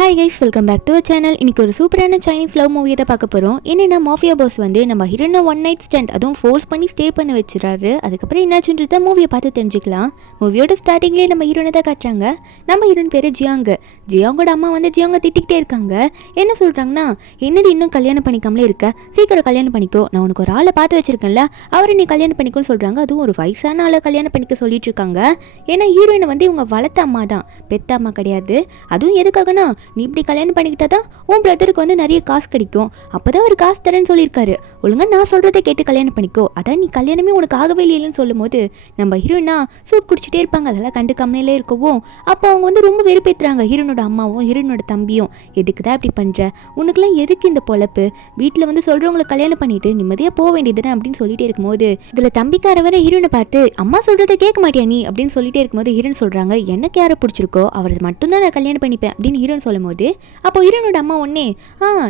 Hi guys, welcome back to our channel. இன்னைக்கு ஒரு சூப்பரான சைனீஸ் லவ் மூவியை தான் பார்க்க போகிறோம். என்னென்னா மாஃபியா பாஸ் வந்து நம்ம ஹீரோனை ஒன் நைட் ஸ்டாண்ட் அதுவும் ஃபோர்ஸ் பண்ணி ஸ்டே பண்ண வச்சுறாரு. அதுக்கப்புறம் என்னாச்சுன்றத மூவியை பார்த்து தெரிஞ்சுக்கலாம். மூவியோட ஸ்டார்டிங்லேயே நம்ம ஹீரோனை தான் காட்டுறாங்க. நம்ம ஹீரோன் பேர் ஜியாங்கு. ஜியாங்கோட அம்மா வந்து ஜியாங்கை திட்டிகிட்டே இருக்காங்க. என்ன சொல்கிறாங்கன்னா, என்னடி இன்னும் கல்யாணம் பண்ணிக்காமலே இருக்க, சீக்கிரம் கல்யாணம் பண்ணிக்கோ, நான் உனக்கு ஒரு ஆளை பார்த்து வச்சிருக்கேன்ல, அவரை நீ கல்யாணம் பண்ணிக்கோன்னு சொல்கிறாங்க. அதுவும் ஒரு வயசான ஆளை கல்யாணம் பண்ணிக்க சொல்லிட்டு இருக்காங்க. ஏன்னா ஹீரோயினை வந்து இவங்க வளர்த்த அம்மா தான், பெத்த அம்மா கிடையாது. அதுவும் எதுக்காகனா, நீ இப்படி கல்யாணம் பண்ணிக்கிட்டா தான் உன் பிரதருக்கு வந்து நிறைய காசு கிடைக்கும், அப்போதான் அவர் காசு தரேன்னு சொல்லியிருக்காரு, ஒழுங்கா நான் சொல்கிறத கேட்டு கல்யாணம் பண்ணிக்கோ, அதான் நீ கல்யாணமே உனக்கு ஆகவே இல்லைன்னு சொல்லும் போது நம்ம ஹீரோயினா சூப் குடிச்சிட்டே இருப்பாங்க. அதெல்லாம் கண்டுக்காமலே இருக்கவும் அப்போ அவங்க வந்து ரொம்ப வெறுப்பேற்றுறாங்க. ஹீரோனோட அம்மாவும் ஹீரோனோட தம்பியும், எதுக்கு தான் இப்படி பண்ணுற, உனக்குலாம் எதுக்கு இந்த பொழப்பு, வீட்டில் வந்து சொல்கிறவங்களை கல்யாணம் பண்ணிட்டு நிம்மதியாக போக வேண்டியதுன்னு அப்படின்னு சொல்லிட்டே இருக்கும்போது இதில் தம்பிக்கார வர ஹீரோனை பார்த்து அம்மா சொல்கிறத கேட்க மாட்டியா நீ அப்படின்னு சொல்லிட்டே இருக்கும்போது ஹீரோன் சொல்கிறாங்க, எனக்கு யாரை பிடிச்சிருக்கோ அவரை மட்டும்தான் நான் கல்யாணம் பண்ணிப்பேன் அப்படின்னு ஹீரோன் சொல்லும் போது அப்போ ஹீரோனோட அம்மா ஒன்னே,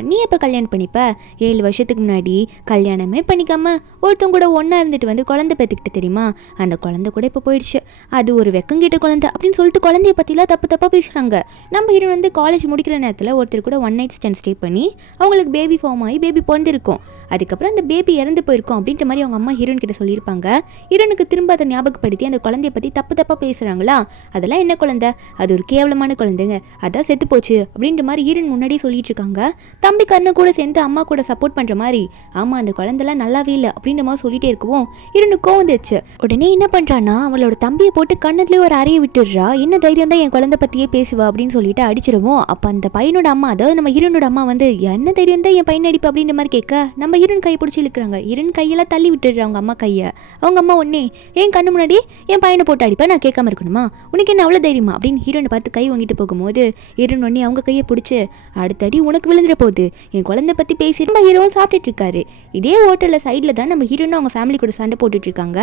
நீ எப்போ கல்யாணம் பண்ணிப்ப, 7 வருஷத்துக்கு முன்னாடி கல்யாணமே பண்ணிக்காம ஒருத்தவங்க கூட ஒன்றா இருந்துட்டு வந்து குழந்தை பெற்றுக்கிட்டு தெரியுமா, அந்த குழந்தை கூட இப்போ போயிடுச்சு, அது ஒரு வெக்கங்கிட்ட குழந்தை அப்படின்னு சொல்லிட்டு குழந்தைய பற்றிலாம் தப்பாக பேசுகிறாங்க. நம்ம ஹீரோன் வந்து காலேஜ் முடிக்கிற நேரத்தில் ஒருத்தர் கூட ஒன் நைட் ஸ்டாண்ட் ஸ்டே பண்ணி அவங்களுக்கு பேபி ஃபார்ம் ஆகி பேபி பிறந்திருக்கும், அதுக்கப்புறம் அந்த பேபி இறந்து போயிருக்கும் அப்படின்ற மாதிரி அவங்க அம்மா ஹீரோன் கிட்ட சொல்லியிருப்பாங்க. ஹீரோனுக்கு திரும்ப அதை ஞாபகப்படுத்தி அந்த குழந்தைய பற்றி தப்பாக பேசுகிறாங்களா, அதெல்லாம் என்ன குழந்தை, அது ஒரு கேவலமான குழந்தைங்க, அதான் செத்து போச்சு அப்படின்ற மாதிரி ஹீரோன் முன்னாடியே சொல்லிட்டு இருக்காங்க. தம்பி கண்ணு கூட சேர்ந்து அம்மா கூட சப்போர்ட் பண்ணுற மாதிரி, ஆமாம் அந்த குழந்தைலாம் நல்லாவே இல்லை அப்படின்ற மாதிரி சொல்லிட்டே இருக்கவும் ஹீரோனுக்கு கோவம் வந்துச்சு. உடனே என்ன பண்ணுறான்னா, அவளோட தம்பியை போட்டு கண்ணத்துலேயே ஒரு அறையை விட்டுடுறா. என்ன தைரியம் தான் என் குழந்தை பற்றியே பேசுவா அப்படின்னு சொல்லிட்டு அடிச்சிருவோம். அப்போ அந்த பையனோட அம்மா, அதாவது நம்ம ஹீரோனோட அம்மா வந்து, என்ன தைரியம் தான் என் பையன் அடிப்பு அப்படின்ற மாதிரி கேட்க நம்ம ஹீரோன் கையை பிடிச்சி இழுக்கிறாங்க. ஹீரோன் கையெல்லாம் தள்ளி விட்டுடுறா அவங்க அம்மா கையை. அவங்க அம்மா ஒன்னே, என் கண்ணு முன்னாடி என் பையனை போட்டு அடிப்பேன், நான் கேட்காம இருக்கணுமா, உனக்கு என்ன அவ்வளோ தைரியமா அப்படின்னு ஹீரோனை பார்த்து கை வாங்கிட்டு போகும்போது ஹீரோன் ஒன்னே அவங்க கையை பிடிச்சி, அடுத்தடி உனக்கு விழுந்துட போகுது, என் குழந்தை பற்றி பேசி நம்ம ஹீரோவும் சாப்பிட்டுட்டு இருக்காரு. இதே ஹோட்டலில் சைடில் தான் நம்ம ஹீரோனும் அவங்க ஃபேமிலி கூட சண்டை போட்டுட்டு இருக்காங்க.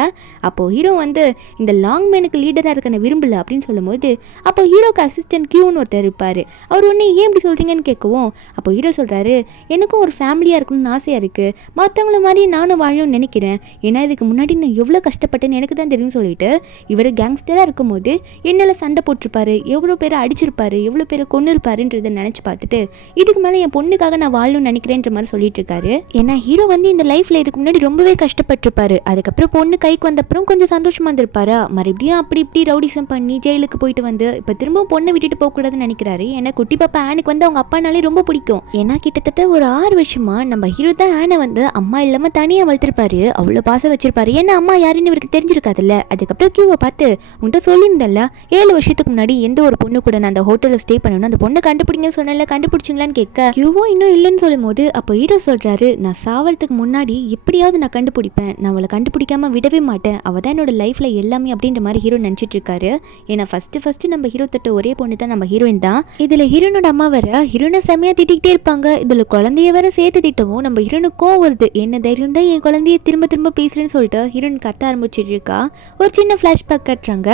அப்போது ஹீரோ வந்து இந்த லாங் மேனுக்கு லீடராக இருக்க விரும்பல அப்படின்னு சொல்லும்போது அப்போ ஹீரோக்கு அசிஸ்டன்ட் கியூன்னு ஒருத்தர் இருப்பார். அவர் ஒன்று ஏன் இப்படி சொல்கிறீங்கன்னு கேட்கவும் அப்போ ஹீரோ சொல்கிறாரு, எனக்கும் ஒரு ஃபேமிலியாக இருக்கணும்னு ஆசையாக இருக்குது, மற்றவங்கள மாதிரி நானும் வாழணும்னு நினைக்கிறேன், ஏன்னா இதுக்கு முன்னாடி நான் எவ்வளோ கஷ்டப்பட்டேன்னு எனக்கு தான் தெரியும் சொல்லிட்டு இவர் கேங்ஸ்டராக இருக்கும்போது என்னால் சண்டை போட்டிருப்பாரு, எவ்வளோ பேரை அடிச்சிருப்பாரு, எவ்வளோ பேரை கொண்டு இருப்பாருன்றதை நினச்சி பார்த்துட்டு இதுக்கு மேலே என் பொண்ணுக்காக நான் வாழணும்னு நினைக்கிறேன்ற மாதிரி சொல்லிட்டு இருக்காரு. ஏன்னா ஹீரோ வந்து இந்த லைஃப்ல இதுக்கு முன்னாடி ரொம்பவே கஷ்டப்பட்டிருப்பாரு. அதுக்கப்புறம் பொண்ணு கைக்கு வந்தப்புறம் கொஞ்சம் சந்தோஷமா இருந்திருப்பாரு. மறுபடியும் அப்படி இப்படி ரவுடிசம் பண்ணி ஜெயிலுக்கு போயிட்டு வந்து இப்போ திரும்பவும் பொண்ணை விட்டுட்டு போக கூடாதுன்னு நினைக்கிறாரு. ஏன்னா குட்டி பாப்பா ஆனுக்கு வந்து அவங்க அப்பானாலே ரொம்ப பிடிக்கும். ஏன்னா கிட்டத்தட்ட ஒரு 6 வருஷமா நம்ம ஹீரோ தான் ஆனை வந்து அம்மா இல்லாம தனியா வளர்த்திருப்பாரு, அவ்வளோ பாசம் வச்சிருப்பாரு. ஏன்னா அம்மா யாருன்னு இவருக்கு தெரிஞ்சிருக்காதுல்ல. அதுக்கப்புறம் கியூவை பார்த்து, உன்கிட்ட சொல்லியிருந்தேன்ல 7 வருஷத்துக்கு முன்னாடி எந்த ஒரு பொண்ணு கூட நான் அந்த ஹோட்டலில் ஸ்டே பண்ணணும், அந்த பொண்ணை கண்டுபிடிங்கன்னு சொன்னேன்ல, கண்டுபிடிச்சிங்களான்னு கேட்க கியூவோ இன்னும் இல்லைன்னு சொல்லும் போது அப்போ ஹீரோ சொல்றாரு, நான் சாவறதுக்கு முன்னாடி எப்படியாவது நான் கண்டுபிடிப்பேன், நான் அவளை கண்டுபிடிக்காம விடவே மாட்டேன், அவள் தான் என்னோட லைஃப்ல எல்லாமே அப்படின்ற மாதிரி ஹீரோ நினச்சிட்டு இருக்காரு. ஏன்னா ஃபர்ஸ்ட் நம்ம ஹீரோ தொட்ட ஒரே பொண்ணு தான் நம்ம ஹீரோயின் தான். இதுல ஹீரோனோட அம்மா வர ஹீரோனை செமையா திட்டிகிட்டே இருப்பாங்க. இதுல குழந்தைய வர சேர்த்து திட்டவும் நம்ம ஹீரோனுக்கு கோவம் வருது. என்ன தைரியம் தான் என் குழந்தைய திரும்ப பேசுறேன்னு சொல்லிட்டு ஹீரோன் கத்த ஆரம்பிச்சிட்டு இருக்கா. ஒரு சின்ன ஃபிளாஷ்பேக் கட்டுறாங்க.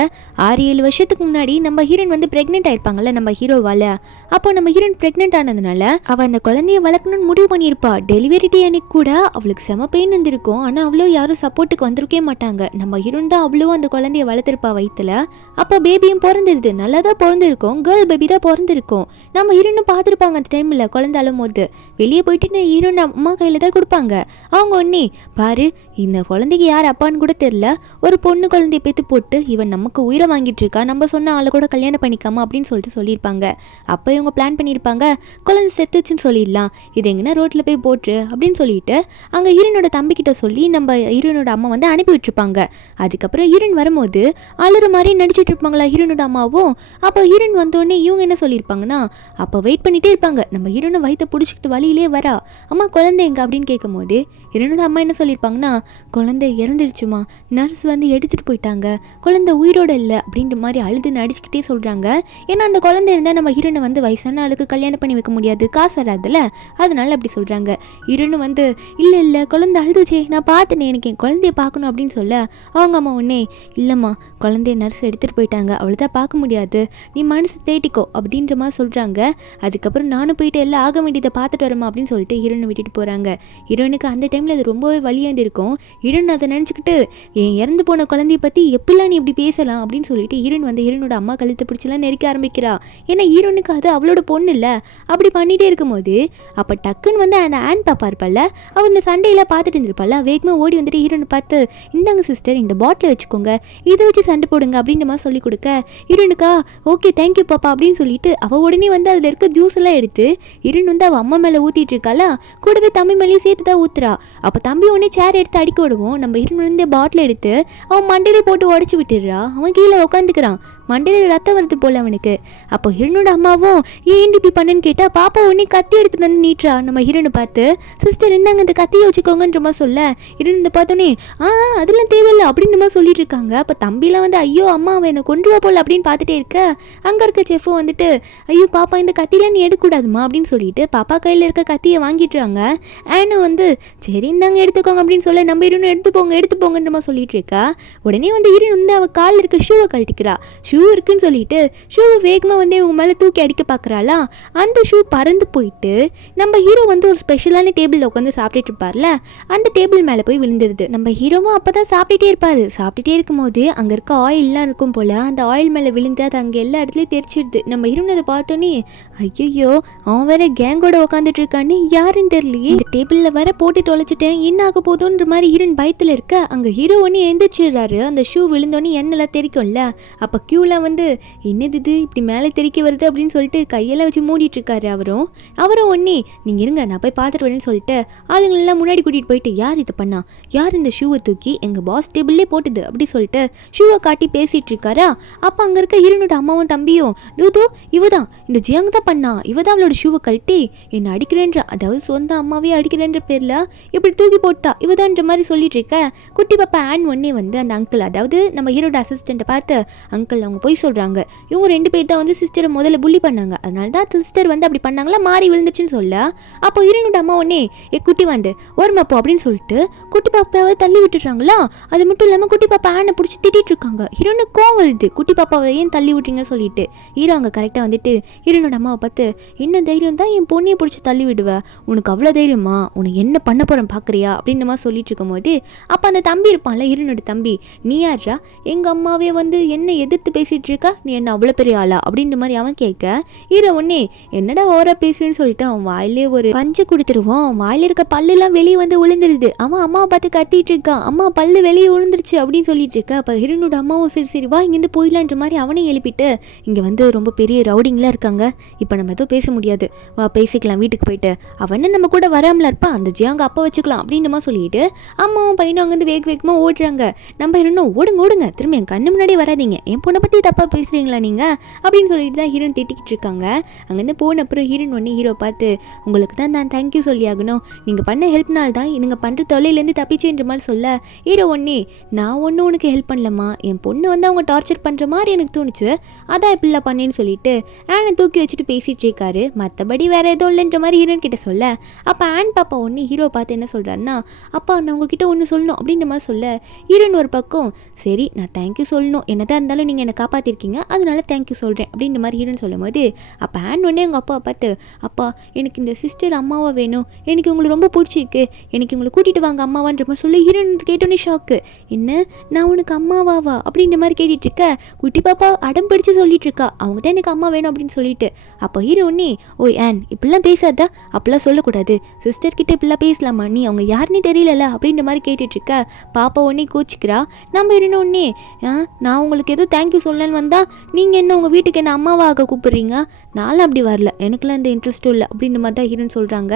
6-7 வருஷத்துக்கு முன்னாடி நம்ம ஹீரோயின் வந்து பிரெக்னென்ட் ஆயிருப்பாங்கல்ல நம்ம ஹீரோவால. அப்போ நம்ம ஹீரோயின் பிரெக்னென்ட் ஆனதுனால அவ அந்த குழந்தைய வளர்க்கணும்னு முடிவு பண்ணியிருப்பா. டெலிவரி டே அன்னைக்கு கூட அவளுக்கு செம பெயின் இருந்திருக்கும். ஆனால் அவ்வளோ யாரும் சப்போர்ட்டுக்கு வந்திருக்கே மாட்டாங்க. நம்ம ஹீரோன் தான் அவ்வளோ அந்த குழந்தைய வளர்த்துருப்பா வயிற்றுல. அப்போ பேபியும் பிறந்துருது, நல்லா தான் பிறந்திருக்கும், கேர்ள் பேபி தான் பிறந்திருக்கும். நம்ம ஹீரோனும் பார்த்துருப்பாங்க அந்த டைமில் குழந்தை அழும்போது. வெளியே போயிட்டு ஹீரோன் அம்மா கையில் தான் கொடுப்பாங்க. அவங்க ஒன்னே, பாரு இந்த குழந்தைக்கு யார் அப்பான்னு கூட தெரியல, ஒரு பொண்ணு குழந்தைய பேத்து போட்டு இவன் நமக்கு உயிரை வாங்கிட்டு இருக்கா, நம்ம சொன்ன ஆளை கூட கல்யாணம் பண்ணிக்காம அப்படின்னு சொல்லிட்டு சொல்லியிருப்பாங்க. அப்போ இவங்க பிளான் பண்ணியிருப்பாங்க, குழந்தை செத்துச்சுன்னு சொல்லிடலாம், இது எங்கன்னா ரோட்டில் போய் போட்டு அப்படின்னு சொல்லிட்டு அங்கே ஹீரோனோட தம்பிக்கிட்ட சொல்லி நம்ம ஹீரோனோட அம்மா வந்து அனுப்பி விட்டுருப்பாங்க. அதுக்கப்புறம் ஹீரோன் வரும்போது அழுற மாதிரி நடிச்சிட்டு இருப்பாங்களா ஹீரோனோட அம்மாவும். அப்போ ஹீரோன் வந்தோடனே இவங்க என்ன சொல்லியிருப்பாங்கன்னா, அப்போ வெயிட் பண்ணிட்டே இருப்பாங்க. நம்ம ஹீரோனை வயிற்ற பிடிச்சிக்கிட்டு வழியிலே வரா, அம்மா குழந்தை எங்க அப்படின்னு கேட்கும் போது ஹீரோனோட அம்மா என்ன சொல்லியிருப்பாங்கன்னா, குழந்தை இறந்துருச்சுமா, நர்ஸ் வந்து எடுத்துகிட்டு போயிட்டாங்க, குழந்தை உயிரோட இல்லை அப்படின்ற மாதிரி அழுது நடிச்சுக்கிட்டே சொல்கிறாங்க. ஏன்னா அந்த குழந்தை இருந்தால் நம்ம ஹீரோனை வந்து வயசான ஆளுக்கு கல்யாணம் பண்ணி வைக்க முடியாது, காசு வராதுல்ல, அதனால அப்படி சொல்கிறாங்க. ஹீரோனு வந்து இல்லை குழந்தை அழுதுச்சே, நான் பார்த்தேனே, எனக்கு என் குழந்தைய பார்க்கணும் அப்படின்னு சொல்ல அவங்க அம்மா ஒன்னே, இல்லைம்மா குழந்தைய நர்ஸ் எடுத்துகிட்டு போயிட்டாங்க, அவ்வளோதான் பார்க்க முடியாது, நீ மனசு தேட்டிக்கோ அப்படின்ற மாதிரி சொல்கிறாங்க. அதுக்கப்புறம் நானும் போயிட்டு எல்லாம் ஆக வேண்டியதை பார்த்துட்டு வரமா அப்படின்னு சொல்லிட்டு ஹீரோனை விட்டுட்டு போகிறாங்க. ஹீரோனுக்கு அந்த டைமில் அது ரொம்பவே வலியாந்து இருக்கும். ஹீரோன் அதை நினச்சிக்கிட்டு, என் இறந்து போன குழந்தைய பற்றி எப்படிலாம் நீ இப்படி பேசலாம் அப்படின்னு சொல்லிட்டு ஹீரோன் வந்து ஹீரோனோட அம்மா கழுத்தை பிடிச்சலாம் நெரிக்க ஆரம்பிக்கிறா. ஏன்னா ஹீரோனுக்கு அதாவது அவளோட பொண்ணு இல்லை. அப்படி பண்ணிகிட்டே இருக்கும்போது அப்போ டக்குன்னு வந்து அந்த ஆன் பாப்பா இருப்பாள், அவள் இந்த சண்டையெல்லாம் பார்த்துட்டு இருந்திருப்பாள். வேகமாக ஓடி வந்துட்டு ஹீரோனை பார்த்து, இந்தாங்க சிஸ்டர் இந்த பாட்டில் வச்சுக்கோங்க, இதை வச்சு சண்டை போடுங்க அப்படின்ற மாதிரி சொல்லி கொடுக்க, ஹீரோனுக்கா ஓகே தேங்க்யூ பாப்பா அப்படின்னு சொல்லிட்டு அவள் உடனே வந்து அதில் இருக்க ஜூஸ் எல்லாம் எடுத்து ஹீரோன் வந்து அவள் அம்மா மேலே ஊற்றிட்டு இருக்காளா, கூடவே தம்பி மேலேயும் சேர்த்து தான் ஊத்துறா. அப்போ தம்பி உடனே சேர் எடுத்து அடிக்க விடுவோம், நம்ம ஹீரோன் வந்து பாட்டில் எடுத்து அவன் மண்டையிலே போட்டு உடச்சி விட்டுடுறா. அவன் கீழே உட்காந்துக்கிறான், மண்டையில ரத்தம் வருது போல அவனுக்கு. அப்போ ஹீரோனோட அம்மாவும் ஏன் இப்படி பண்ணுன்னு கேட்டா பாப்பா உடனே கத்தி எடுத்துட்டு வந்து நீட்டுறா. நம்ம ஹீரோனை பார்த்து, சிஸ்டர் இந்தாங்க இந்த கத்தியை வச்சுக்கோங்கன்ற மாதிரி சொல்ல, ஹீரோன் இந்த பார்த்தோன்னே அதெல்லாம் தேவையில்லை அப்படின்ற மாதிரி சொல்லிட்டு இருக்காங்க. அப்போ தம்பிலாம் வந்து ஐயோ அம்மா அவன் என்னை கொண்டுவா போல அப்படின்னு பார்த்துட்டே இருக்க, அங்கே இருக்க செஃப்பும் வந்துட்டு ஐயோ பாப்பா இந்த கத்திலாம் நீ எடுக்கக்கூடாதுமா அப்படின்னு சொல்லிட்டு பாப்பா கையில் இருக்க கத்தியை வாங்கிட்டுறாங்க. ஆனு வந்து சரி இந்தாங்க எடுத்துக்கோங்க அப்படின்னு சொல்ல, நம்ம ஹீரோனும் எடுத்துப்போங்கன்ற மாதிரி சொல்லிட்டு இருக்கா. உடனே வந்து ஹீரோன் வந்து அவள் காலில் இருக்க ஷூவை கழட்டிக்கிறா. ஷூ இருக்குன்னு சொல்லிட்டு ஷூவை வேகமாக வந்து இவங்க மேலே தூக்கி அடிக்க பார்க்குறாளா. அந்த ஷூ பறந்து போயிட்டு நம்ம ஹீரோ வந்து ஒரு ஸ்பெஷலான டேபிளில் உட்காந்து சாப்பிட்டுட்டு இருப்பார்ல, அந்த டேபிள் மேலே போய் விழுந்துருது. நம்ம ஹீரோவும் அப்போ தான் சாப்பிட்டுட்டே இருப்பார். சாப்பிட்டுட்டே இருக்கும்போது அங்கே இருக்க ஆயிலெலாம் இருக்கும் போல், அந்த ஆயில் மேலே விழுந்து அது அங்கே எல்லா இடத்துலையும் தெரிச்சிடுது. நம்ம ஹீரோனை அதை பார்த்தோன்னே ஐயோ அவன் வேற கேங்கோட உட்காந்துட்டு இருக்கான்னு யாருன்னு தெரியலையே, இந்த டேபிளில் வேற போட்டு தொலைச்சிட்டேன் என்ன ஆக போதுன்ற மாதிரி ஹீரோன் பயத்தில் இருக்க, அங்கே ஹீரோ ஒன்று எழுந்திரிச்சிடுறாரு. அந்த ஷூ விழுந்தோன்னே எண்ணெல்லாம் தெரிக்கும்ல. அப்போ க்யூலாம் வந்து என்னது இது இப்படி மேலே தெறிக்க வருது அப்படின்னு சொல்லிட்டு கையெல்லாம் வச்சு மூடிட்டு இருக்காரு. அவரும் ஒன்னே நீங்கள் இருங்க நான் போய் பார்த்துட்டு வரேன்னு சொல்லிட்டு ஆளுங்களெல்லாம் முன்னாடி கூட்டிகிட்டு போயிட்டு, யார் இது பண்ணா, யார் இந்த ஷூவை தூக்கி எங்கள் பாஸ் டேபிள்லே போட்டுது அப்படி சொல்லிட்டு ஷூவை காட்டி பேசிகிட்டு இருக்காரா. அப்போ அங்கே இருக்க ஹீரோனோட அம்மாவும் தம்பியும் தூதோ இவ தான் இந்த ஜியாங் தான் பண்ணா, இவ தான் அவளோட ஷூவை கழட்டி என்னை அடிக்கிறேன்ற, அதாவது சொந்த அம்மாவே அடிக்கிறேன்ற பேரில் இப்படி தூக்கி போட்டா இவதான்ற மாதிரி சொல்லிட்டு இருக்க. குட்டி பாப்பா ஆன் ஒன்னே வந்து அந்த அங்கிள், அதாவது நம்ம ஹீரோட அசிஸ்டண்ட்டை பார்த்து, அங்கிள் அவங்க போய் சொல்கிறாங்க, இவங்க 2 பேர் தான் வந்து சிஸ்டரை முதல்ல புள்ளி பண்ணாங்க, அதனால தான் சிஸ்டர் வந்து அப்படி பண்ணாங்களா மாறி விழுந்துச்சுன்னு சொல்ல. அப்போ ஹீரோனோட அம்மா ஒன்னே குட்டி வந்து ஓரமாப்போ அப்படின்னு சொல்லிட்டு குட்டி பாப்பாவை தள்ளி விட்டுறாங்களா. அது மட்டும் இல்லாமல் குட்டி பாப்பா ஆனை பிடிச்சி திட்டிட்டு இருக்காங்க. ஹீரோனுக்கு கோவம் வருது, குட்டி பாப்பாவை ஏன் தள்ளி விட்டுறீங்கன்னு சொல்லிட்டு. ஹீரோ அங்கே கரெக்டாக வந்துட்டு ஹீரோனோட அம்மாவை பார்த்து, என்ன தைரியம் தான் என் பொண்ணையை பிடிச்சி தள்ளி விடுவேன், உனக்கு அவ்வளோ தைரியமா, உனக்கு என்ன பண்ண போகிறேன் பார்க்குறியா அப்படின்ற மாதிரி சொல்லிட்டு இருக்கும் போது, அப்போ அந்த தம்பி இருப்பான்ல ஹீரோனோட தம்பி, நீ யாரா எங்கள் அம்மாவே வந்து என்ன எதிர்த்து பேசிகிட்டு இருக்கா, நீ என்ன அவ்வளோ பெரிய ஆளா அப்படின்ற மாதிரி அவன் கேட்க, ஹீரோ ஒன்னே என்னடா ஓவரா பேசுறேன்னு சொல்லிட்டு அவன் வாயிலே ஒரு பஞ்சு கொடுத்துருவான். அவன் வாயில இருக்க பல்லுலாம் வெளியே வந்து விழுந்துருது. அவன் அம்மாவை பார்த்து கத்திட்டு இருக்கான், அம்மா பல்லு வெளியே விழுந்துருச்சு அப்படின்னு சொல்லிட்டு இருக்க. அப்போ ஹீரோனோட அம்மாவும் சரி வா இங்கேருந்து போயிடலான்ற மாதிரி அவனை எழுப்பிட்டு, இங்கே வந்து ரொம்ப பெரிய ரவுடிங்லாம் இருக்காங்க, இப்போ நம்ம எதுவும் பேச முடியாது, வா பேசிக்கலாம் வீட்டுக்கு போயிட்டு, அவன் நம்ம கூட வராமல இருப்பான், அந்த ஜியாங்க அப்போ வச்சுக்கலாம் அப்படின்ற மாதிரி சொல்லிட்டு அம்மாவும் பையனும் அங்கேருந்து வேகமாக ஓடுறாங்க. நம்ம ஹீரோனும் ஓடுங்க திரும்ப என் கண்ணு முன்னாடி வராதிங்க, என் பொண்ணை பற்றி தப்பாக பேசுகிறீங்களா நீங்கள் அப்படின்னு சொல்லிட்டு தான் ஹீரோன் திட்டிக்கிட்டு இருக்காங்க. அங்கேருந்து போன அப்புறம் ஹீரோன் ஒன்று ஹீரோ பார்த்து, உங்களுக்கு தான் நான் தேங்க்யூ சொல்லி ஆகணும், நீங்கள் பண்ண ஹெல்ப்னால் தான் நீங்கள் பண்ணுற தொல்லையிலேருந்து தப்பிச்சுன்ற மாதிரி சொல்ல, ஹீரோ ஒன்னே நான் ஒன்றும் உனக்கு ஹெல்ப் பண்ணலம்மா, என் பொண்ணு வந்து அவங்க டார்ச்சர் பண்ணுற மாதிரி எனக்கு தோணுச்சு, அதான் இப்படிலாம் பண்ணேன்னு சொல்லிட்டு ஆனை தூக்கி வச்சுட்டு பேசிகிட்டு இருக்காரு. மற்றபடி வேறு எதுவும் இல்லைன்ற மாதிரி ஹீரோன் கிட்ட சொல்ல, அப்போ ஆன் பாப்பா ஒன்று ஹீரோ பார்த்து என்ன சொல்கிறாருன்னா, அப்பா நான் உங்ககிட்ட ஒன்று சொல்லணும் அப்படின்ற மாதிரி சொல்ல, ஹீரோன் ஒரு பக்கம் சரி நான் தேங்க்யூ சொல்லணும், என்னதான் இருந்தாலும் நீங்கள் என்னை காப்பாற்றிருக்கீங்க அதனால தேங்க்யூ சொல்கிறேன் அப்படின்ற மாதிரி ஹீரோன் சொல்லும் போது, அப்போ ஆன் ஒன்னே அவங்க அப்பாவை பார்த்து, அப்பா எனக்கு இந்த சிஸ்டர் அம்மாவா வேணும், எனக்கு உங்களை ரொம்ப பிடிச்சிருக்கு, எனக்கு உங்களை கூட்டிகிட்டு வாங்க அம்மாவான்ற மாதிரி சொல்லி ஹீரோன் கேட்டோன்னே ஷாக்கு, என்ன நான் உனக்கு அம்மாவாவா அப்படின்ற மாதிரி கேட்டுட்டு இருக்க. குட்டி பாப்பா அடம் பிடிச்சு சொல்லிட்டு இருக்கா அவங்க தான் எனக்கு அம்மா வேணும் அப்படின்னு சொல்லிட்டு. அப்போ ஹீரோனே ஓய் ஆன் இப்படிலாம் பேசாதா, அப்படிலாம் சொல்லக்கூடாது, சிஸ்டர் கிட்ட இப்படிலாம் பேசலாமா, நீ அவங்க யாருன்னே தெரியலல அப்படின்ற மாதிரி கேட்டுட்டு இருக்க. பாப்பா ஒன்னே கோச்சிக்கிறா. நம்ம ஹீரோன் ஒன்னே நான் உங்களுக்கு எதுவும் தேங்க்யூ சொல்லலன்னு வந்தா நீங்கள் என்ன உங்கள் வீட்டுக்கு என்ன அம்மாவாக கூப்பிடுறீங்க, நானும் அப்படி வரல, எனக்குலாம் இந்த இன்ட்ரெஸ்ட்டும் இல்லை அப்படின்ற மாதிரி தான் ஹீரோன்னு சொல்கிறாங்க.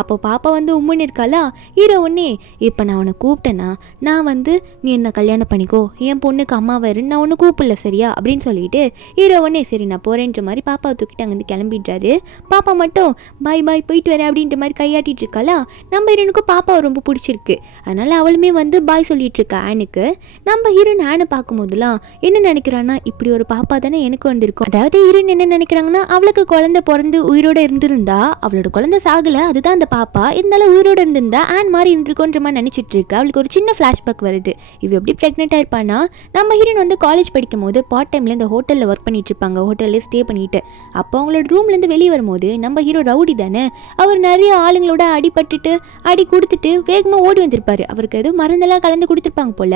அப்போ பாப்பா வந்து உம்முன்னு இருக்காளா. ஹீரோ ஒன்னே இப்போ நான் உன்னை கூப்பிட்டேன்னா நான் வந்து நீ என்ன கல்யாணம் பண்ணிக்கோ, என் பொண்ணுக்கு அம்மா வேறு நான் ஒன்று கூப்பிடல சரியா அப்படின்னு சொல்லிட்டு ஹீரோ ஒன்னே சரி நான் போகிறேன்ற மாதிரி பாப்பாவை தூக்கிட்டு அங்கேருந்து கிளம்பிடுறாரு. பாப்பா மட்டும் பாய் போயிட்டு வரேன் அப்படின்ற மாதிரி கையாட்டிட்டு இருக்காளா. நம்ம ஹீரோனுக்கும் பாப்பாவை ரொம்ப பிடிச்சிருக்கு, அதனால அவளுமே வந்து பாய் சொல்லிட்டு இருக்கா ஆனுக்கு. நம்ம ஹீரோன் ஆனை பார்க்கும்போதுலாம் என்ன நினைக்கிறான்னா, இப்படி ஒரு பாப்பா தானே எனக்கு வந்திருக்கும், அதாவது ஹீரோன் என்ன நினைக்கிறாங்கன்னா அவளுக்கு குழந்தை பிறந்து உயிரோட இருந்திருந்தா, அவளோட குழந்தை சாகலை அதுதான் அந்த பாப்பா, இருந்தாலும் உயிரோட இருந்திருந்தா ஆன் மாதிரி இருந்திருக்கோன்ற மாதிரி நினச்சிட்டு இருக்கு. அவளுக்கு ஒரு சின்ன ஃப்ளாஷ்பேக் வருது, இவ எப்படி ப்ரெக்னென்ட் ஆயிருப்பானா, நம்ம ஹீரோன் வந்து காலேஜ் படிக்கும் போது பார்ட் டைமில் இந்த ஹோட்டலில் ஒர்க் பண்ணிட்டு இருப்பாங்க, ஹோட்டல்லே ஸ்டே பண்ணிட்டு. அப்போ அவங்களோட ரூம்லேருந்து வெளியே வரும்போது நம்ம ஹீரோ ரவுடி தானே, அவர் நிறைய ஆளுங்களோட அடிபட்டுட்டு அடி கொடுத்துட்டு வேகமாக ஓடி வந்திருப்பாரு, அவருக்கு எதுவும் மருந்தெல்லாம் கலந்து கொடுத்துருப்பாங்க போல.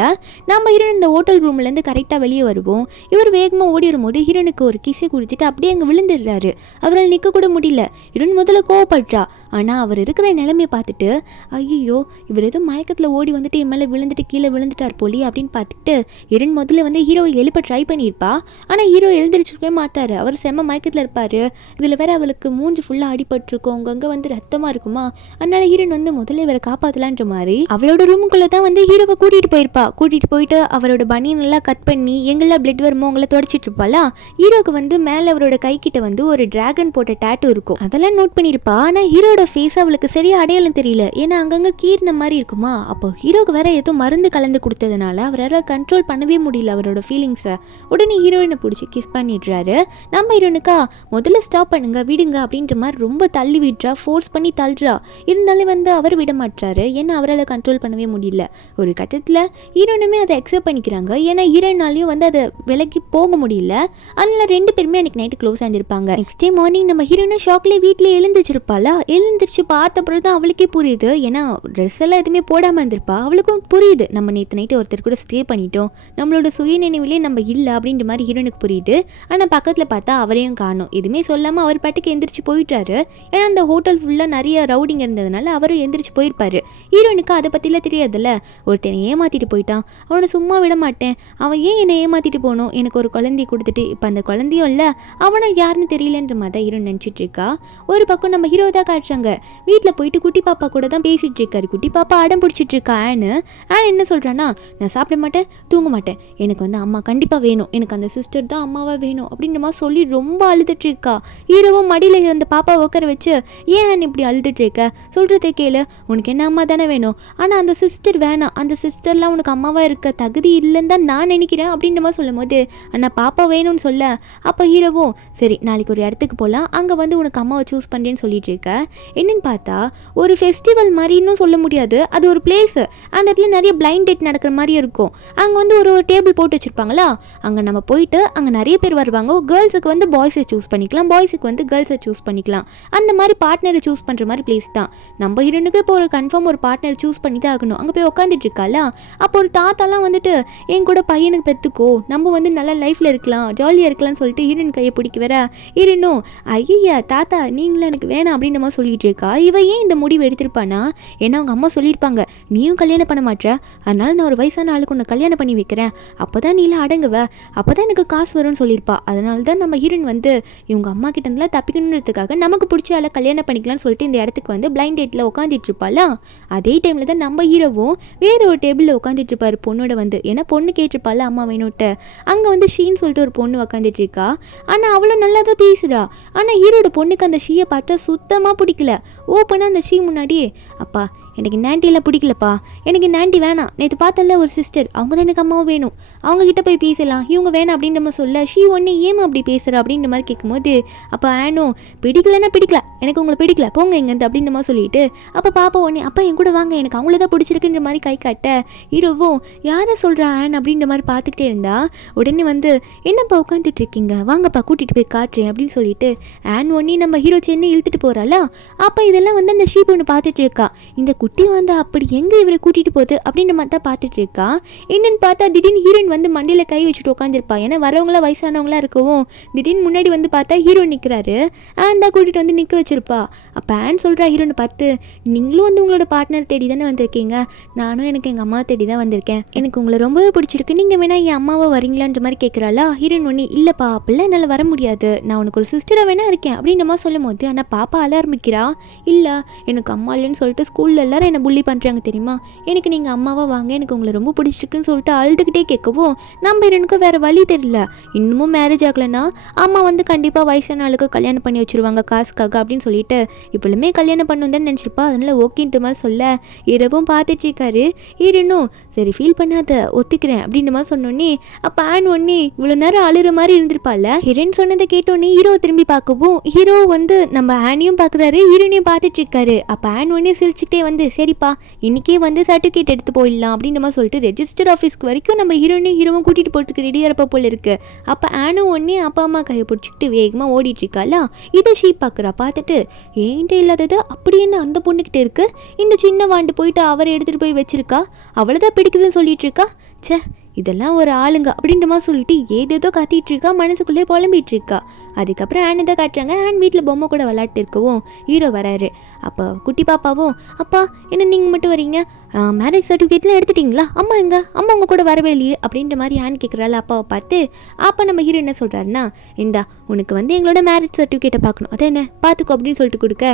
நம்ம ஹீரோன் இந்த ஹோட்டல் ரூம்லேருந்து கரெக்டாக வெளியே வருவோம், இவர் வேகமாக ஓடி வரும்போது ஹீரோனுக்கு ஒரு கிசை கொடுத்துட்டு அப்படியே அங்கே அங்கே விழுந்துடுறாரு. அவரால் நிற்க கூட முடியல. ஹீரோயின் முதல்ல கோவப்படுறா. ஆனால் அவர் இருக்கிற நிலைமையை பார்த்துட்டு ஐயோ இவர் ஏதோ மயக்கத்தில் ஓடி வந்துட்டு என் மேலே விழுந்துட்டு கீழே விழுந்துட்டார் போலி அப்படின்னு பார்த்துட்டு ஹீரோயின் முதல்ல வந்து ஹீரோவை எழுப்ப ட்ரை பண்ணியிருப்பா. ஆனால் ஹீரோ எழுந்திரிச்சிருக்கவே மாட்டார். அவர் செம்ம மயக்கத்தில் இருப்பார். இதில் வேற அவளுக்கு மூஞ்சி ஃபுல்லாக அடிபட்டிருக்கும், அங்கங்கே வந்து ரத்தமாக இருக்குமா. அதனால ஹீரோயின் வந்து முதல்ல இவரை காப்பாற்றலான்ற மாதிரி அவளோட ரூமுக்குள்ளே தான் வந்து ஹீரோவை கூட்டிகிட்டு போயிருப்பா. கூட்டிகிட்டு போயிட்டு அவரோட பனியை நல்லா கட் பண்ணி எங்கெல்லாம் பிளட் வருமோ அவங்கள தொடச்சிட்டு இருப்பாளா. ஹீரோக்கு வந்து மேலே அவரோட கை கிட்ட வந்து ஒரு டிராகன் போட்ட டேட்டூ இருக்கும். அதெல்லாம் நோட் பண்ணியிருப்பா. ஆனால் ஹீரோட ஃபேஸ் அவளுக்கு சரியா அடையாளம் தெரியல. ஏன்னா அங்கங்கே கீர்ன மாதிரி இருக்குமா. அப்போ ஹீரோக்கு வேற ஏதோ மருந்து கலந்து கொடுத்ததுனால அவரால் கண்ட்ரோல் பண்ணவே முடியல அவரோட ஃபீலிங்ஸை. உடனே ஹீரோயினை பிடிச்சி கிஸ் பண்ணிடுறாரு. நம்ம ஹீரோனுக்கா முதல்ல ஸ்டாப் பண்ணுங்க விடுங்க அப்படின்ற மாதிரி ரொம்ப தள்ளி விடுறா, ஃபோர்ஸ் பண்ணி தள்ளுறா. இருந்தாலும் வந்து அவர் விட மாட்டாரு. ஏன்னா அவரால் கண்ட்ரோல் பண்ணவே முடியல. ஒரு கட்டத்தில் ஹீரோனுமே அதை அக்செப்ட் பண்ணிக்கிறாங்க. ஏன்னா ஹீரோனாலையும் வந்து அதை விலக்கி போக முடியல. அதனால ரெண்டு பேருமே அன்றைக்கி நைட்டு க்ளோஸ் ஆகிருப்பாங்க. நெக்ஸ்ட் டே மார்னிங் நம்ம ஹீரோயினை ஷாக்லேயே வீட்டில் எழுந்திரிச்சிருப்பாளா. எழுந்திரிச்சு பார்த்த பிறகு தான் அவளுக்கே புரியுது. ஏன்னா ட்ரெஸ் எல்லாம் எதுவுமே போடாமல் இருந்திருப்பா. அவளுக்கும் புரியுது நம்ம நேற்று நைட்டு ஒருத்தர் கூட ஸ்டே பண்ணிட்டோம், நம்மளோட சுய நினைவிலே நம்ம இல்லை அப்படின்ற மாதிரி ஹீரோனுக்கு புரியுது. ஆனால் பக்கத்தில் பார்த்தா அவரையும் காணும். எதுவுமே சொல்லாமல் அவர் பாட்டுக்கு எந்திரிச்சு போயிட்டாரு. ஏன்னா அந்த ஹோட்டல் ஃபுல்லாக நிறைய ரவுடிங் இருந்ததுனால அவரும் எந்திரிச்சு போயிருப்பாரு. ஹீரோனுக்கு அதை பற்றிலாம் தெரியாதுல்ல. ஒருத்தனை ஏமாற்றிட்டு போயிட்டான், அவனை சும்மா விட மாட்டேன், அவன் ஏன் என்னை ஏமாற்றிட்டு போகணும், எனக்கு ஒரு குழந்தைய கொடுத்துட்டு இப்போ அந்த குழந்தையும் இல்லை அவனை யாருன்னு தெரியலன்ற மாதிரி தான் ஹீரோ நினச்சிட்டு இருக்கா. ஒரு பக்கம் நம்ம ஹீரோ தான் காட்டுறாங்க. வீட்டில் போயிட்டு குட்டி பாப்பா கூட தான் பேசிகிட்டு இருக்காரு. குட்டி பாப்பா அடம் பிடிச்சிட்டு இருக்கா. ஆன் என்ன சொல்கிறான்னா, நான் சாப்பிட மாட்டேன், தூங்க மாட்டேன், எனக்கு வந்து அம்மா கண்டிப்பாக வேணும், எனக்கு அந்த சிஸ்டர் தான் அம்மாவாக வேணும் அப்படின்ற மாதிரி சொல்லி ரொம்ப அழுதுட்டு இருக்கா. ஹீரோவும் மடியில் அந்த பாப்பா உட்கார வச்சு ஏன் இப்படி அழுதுட்டு இருக்க, சொல்கிறதே கேளு, உனக்கு என்ன அம்மா தானே வேணும், ஆனால் அந்த சிஸ்டர் வேணாம், அந்த சிஸ்டர்லாம் உனக்கு அம்மாவாக இருக்க தகுதி இல்லைன்னு தான் நான் நினைக்கிறேன் அப்படின்ற மாதிரி சொல்லும் போது ஆனால் பாப்பா வேணும்னு சொல்ல. அப்போ ஹீரோவும் சரி நாளைக்கு ஒரு இடத்துக்கு போகலாம், அங்கே வந்து உனக்கு அம்மாவை சூஸ் பண்ணுறேன்னு சொல்லிட்டு இருக்க. என்னன்னு பார்த்தா ஒரு ஃபெஸ்டிவல் மாதிரி இன்னும் சொல்ல முடியாது, அது ஒரு பிளேஸு. அந்த இடத்துல நிறைய பிளைண்ட் டேட் நடக்கிற மாதிரி இருக்கும். அங்கே வந்து ஒரு டேபிள் போட்டு வச்சுருப்பாங்களா, அங்கே நம்ம போயிட்டு அங்கே நிறைய பேர் வருவாங்க. கேர்ள்ஸுக்கு வந்து பாய்ஸை சூஸ் பண்ணிக்கலாம், பாய்ஸுக்கு வந்து கேர்ள்ஸை சூஸ் பண்ணிக்கலாம். அந்த மாதிரி பார்ட்னரை சூஸ் பண்ணுற மாதிரி பிளேஸ் தான். நம்ம ஹீரோனுக்கு இப்போ ஒரு கன்ஃபார்ம் ஒரு பார்ட்னர் சூஸ் பண்ணி தான் ஆகணும். அங்கே போய் உட்காந்துட்டு இருக்காளா. அப்போ ஒரு தாத்தாலாம் வந்துட்டு என் கூட பையனுக்கு பெற்றுக்கோ, நம்ம வந்து நல்லா லைஃப்பில் இருக்கலாம், ஜாலியாக இருக்கலாம்னு சொல்லிட்டு ஹீரோயின் கையை பிடிக்க வர ஹீரோனும் ஐயா தாத்தா நீங்களும் எனக்கு வேணாம் அப்படின்னு நம்ம சொல்லிட்டு இருக்கா. இவ ஏன் இந்த முடிவு எடுத்திருப்பானா, ஏன்னா அவங்க அம்மா சொல்லியிருப்பாங்க நீயும் கல்யாணம் பண்ண மாட்டேற, அதனால நான் ஒரு வயசான ஆளுக்கு உன்னை கல்யாணம் பண்ணி வைக்கிறேன், அப்போ தான் நீலாம் அடங்குவ, அப்போ தான் எனக்கு காசு வரும்னு சொல்லியிருப்பா. அதனால தான் நம்ம ஹீரோயின் வந்து இவங்க அம்மா கிட்ட இருந்தெல்லாம் தப்பிக்கணுன்றதுக்காக நமக்கு பிடிச்ச ஆளை கல்யாணம் பண்ணிக்கலாம்னு சொல்லிட்டு இந்த இடத்துக்கு வந்து பிளைண்ட் டேட்டில் உட்காந்துட்டு இருப்பாளா. அதே டைமில் தான் நம்ம ஹீரோவும் வேற ஒரு டேபிளில் உட்காந்துட்டு இருப்பாரு பொண்ணோட வந்து. ஏன்னா பொண்ணு கேட்டிருப்பாள் அம்மா வேணும்ட்டு. அங்கே வந்து ஷீன்னு சொல்லிட்டு ஒரு பொண்ணு உட்காந்துட்டு இருக்கா. ஆனால் அவளும் நல்லா தான் பேசுகிறா. ஆனால் ஹீரோட பொண்ணுக்கு அந்த ஷீயை பார்த்தா சுத்தமாக பிடிக்கல. ஓப்பனாக அந்த ஷீ முன்னாடியே அப்பா எனக்கு இந்த ஆண்டியெல்லாம் பிடிக்கலப்பா, எனக்கு இந்த ஆண்டி வேணாம், நேற்று பார்த்தல ஒரு சிஸ்டர் அவங்க தான் எனக்கு அம்மாவும் வேணும், அவங்ககிட்ட போய் பேசலாம், இவங்க வேணாம் அப்படின்ற மாதிரி சொல்ல ஷீ ஒன்னே ஏமா அப்படி பேசுகிறா அப்படின்ற மாதிரி கேட்கும்போது அப்போ ஆனும் பிடிக்கலன்னா பிடிக்கல, எனக்கு உங்களை பிடிக்கல போங்க இங்கேருந்து அப்படின்ற மாதிரி சொல்லிட்டு அப்போ பாப்பா உடனே அப்பா என் கூட வாங்க எனக்கு அவங்கள தான் பிடிச்சிருக்குன்ற மாதிரி கை காட்ட ஹீரோவும் யாரை சொல்கிறா ஆன் அப்படின்ற மாதிரி பார்த்துக்கிட்டே இருந்தா. உடனே வந்து என்னப்பா உட்காந்துட்டு இருக்கீங்க, வாங்கப்பா கூட்டிகிட்டு போய் காட்டுறேன் அப்படின்னு சொல்லிட்டு ஆன் ஒன்னே நம்ம ஹீரோ சென்னை இழுத்துட்டு போகிறாளா. அப்போ இதெல்லாம் வந்து அந்த ஷீ பொண்ணு பார்த்துட்டு இருக்கா. இந்த குட்டி வந்து அப்படி எங்கே இவரை கூட்டிகிட்டு போகுது அப்படின்ற மாதிரி தான் பார்த்துட்டு இருக்கா. என்னென்னு பார்த்தா திடீர்னு ஹீரோயின் வந்து மண்டியில் கை வச்சுட்டு உட்காந்துருப்பா. ஏன்னா வரவங்களாம் வயசானவங்களா இருக்கவும் திடீர்னு முன்னாடி வந்து பார்த்தா ஹீரோ நிற்கிறாரு. ஆன் தான் கூட்டிகிட்டு வந்து நிற்க வச்சிருப்பா. அப்போ ஆன் சொல்கிறா ஹீரோனை பார்த்து நீங்களும் வந்து உங்களோட பார்ட்னர் தேடி தானே வந்திருக்கீங்க, நானும் எனக்கு எங்கள் அம்மா தேடி தான் வந்திருக்கேன், எனக்கு உங்களை ரொம்பவே பிடிச்சிருக்கு, நீங்கள் வேணா என் அம்மாவை வரீங்களான்ற மாதிரி கேட்குறாளா. ஹீரோயின் ஒன்று இல்லைப்பா அப்படிலாம் என்னால் வர முடியாது, நான் உனக்கு ஒரு சிஸ்டராக வேணா இருக்கேன் அப்படின்ற மாதிரி சொல்லும் போது ஆனால் பாப்பா அழ ஆரம்பிக்கிறா. இல்லை எனக்கு அம்மா இல்லைன்னு சொல்லிட்டு ஸ்கூலில் எல்லாரும் என்னை புள்ளி பண்ணுறாங்க தெரியுமா, எனக்கு நீங்கள் அம்மாவாக வாங்க, எனக்கு உங்களை ரொம்ப பிடிச்சிருக்குன்னு சொல்லிட்டு அழுதுகிட்டே கேட்கவும் நம்ம எனக்கு வேறு வழி தெரியல. இன்னமும் மேரேஜ் ஆகலைன்னா அம்மா வந்து கண்டிப்பாக வயசான ஆளுக்கு கல்யாணம் பண்ணி வச்சுருவாங்க காசுக்காக அப்படின்னு சொல்லிட்டு இப்போலுமே கல்யாணம் பண்ணணும் தான் நினச்சிருப்பா. அதனால் ஓகேன்ற மாதிரி சொல்ல இரவும் பார்த்துட்டு இருக்காரு. ஹீரோனும் சரி ஃபீல் பண்ணாத ஒத்துக்கிறேன் அப்படின்ற மாதிரி சொன்னோன்னே அப்போ ஆன் ஒன்னே இவ்வளோ நேரம் அழுகிற மாதிரி இருந்திருப்பாள். ஹீரோயின் சொன்னதை கேட்டோன்னே ஹீரோ திரும்பி பார்க்கவும் ஹீரோ வந்து நம்ம ஆனையும் பார்க்குறாரு ஹீரோனையும் பார்த்துட்டு இருக்காரு. அப்போ ஆன் ஒன்னே சிரிச்சுக்கிட்டே வந்து சரிப்பா இன்றைக்கே வந்து சர்டிஃபிகேட் எடுத்து போயிடலாம் அப்படின்ற மாதிரி சொல்லிட்டு ரெஜிஸ்டர் ஆஃபீஸ்க்கு வரைக்கும் நம்ம ஹீரோனையும் ஹீரோவும் கூட்டிகிட்டு போகிறதுக்கு ரெடியாக இருப்ப போல இருக்குது. அப்போ ஆனும் ஒன்னே அப்பா அம்மா கையை பிடிச்சிக்கிட்டு வேகமாக ஓடிட்டு இருக்காளா. இதை ஷீ பார்க்குறா. பார்த்துட்டு என்கிட்ட இல்லாதது அப்படி என்ன அந்த பொண்ணுக்கிட்ட இருக்குது, இந்த சின்ன வாண்டு போயிட்டு அவரை எடுத்துகிட்டு போய் வச்சிருக்கா, அவ்வளோதான் பிடிக்குதுன்னு சொல்லிட்டு இருக்கா. சே இதெல்லாம் ஒரு ஆளுங்க அப்படின்ற மாதிரி சொல்லிட்டு ஏதேதோ கத்திட்டு இருக்கா, மனசுக்குள்ளே புலம்பிட்டு இருக்கா. அதுக்கப்புறம் ஆன் தான் காட்டுறாங்க. ஆன் வீட்டில் பொம்மை கூட விளையாட்டு இருக்கவும் ஹீரோ வராரு. அப்போ குட்டி பாப்பாவும், அப்பா என்ன நீங்கள் மட்டும் வரீங்க, மேரேஜ் சர்டிஃபிகேட்லாம் எடுத்துட்டிங்களா, அம்மா எங்க, அம்மா உங்க கூட வரவே இல்லையே அப்படின்ற மாதிரி ஆன் கேட்குறாள் அப்பாவை பார்த்து. அப்போ நம்ம ஹீரோ என்ன சொல்கிறாருன்னா, இந்தா உனக்கு வந்து எங்களோட மேரேஜ் சர்டிஃபிகேட்டை பார்க்கணும், அதை என்ன பார்த்துக்கோ அப்படின்னு சொல்லிட்டு கொடுக்க,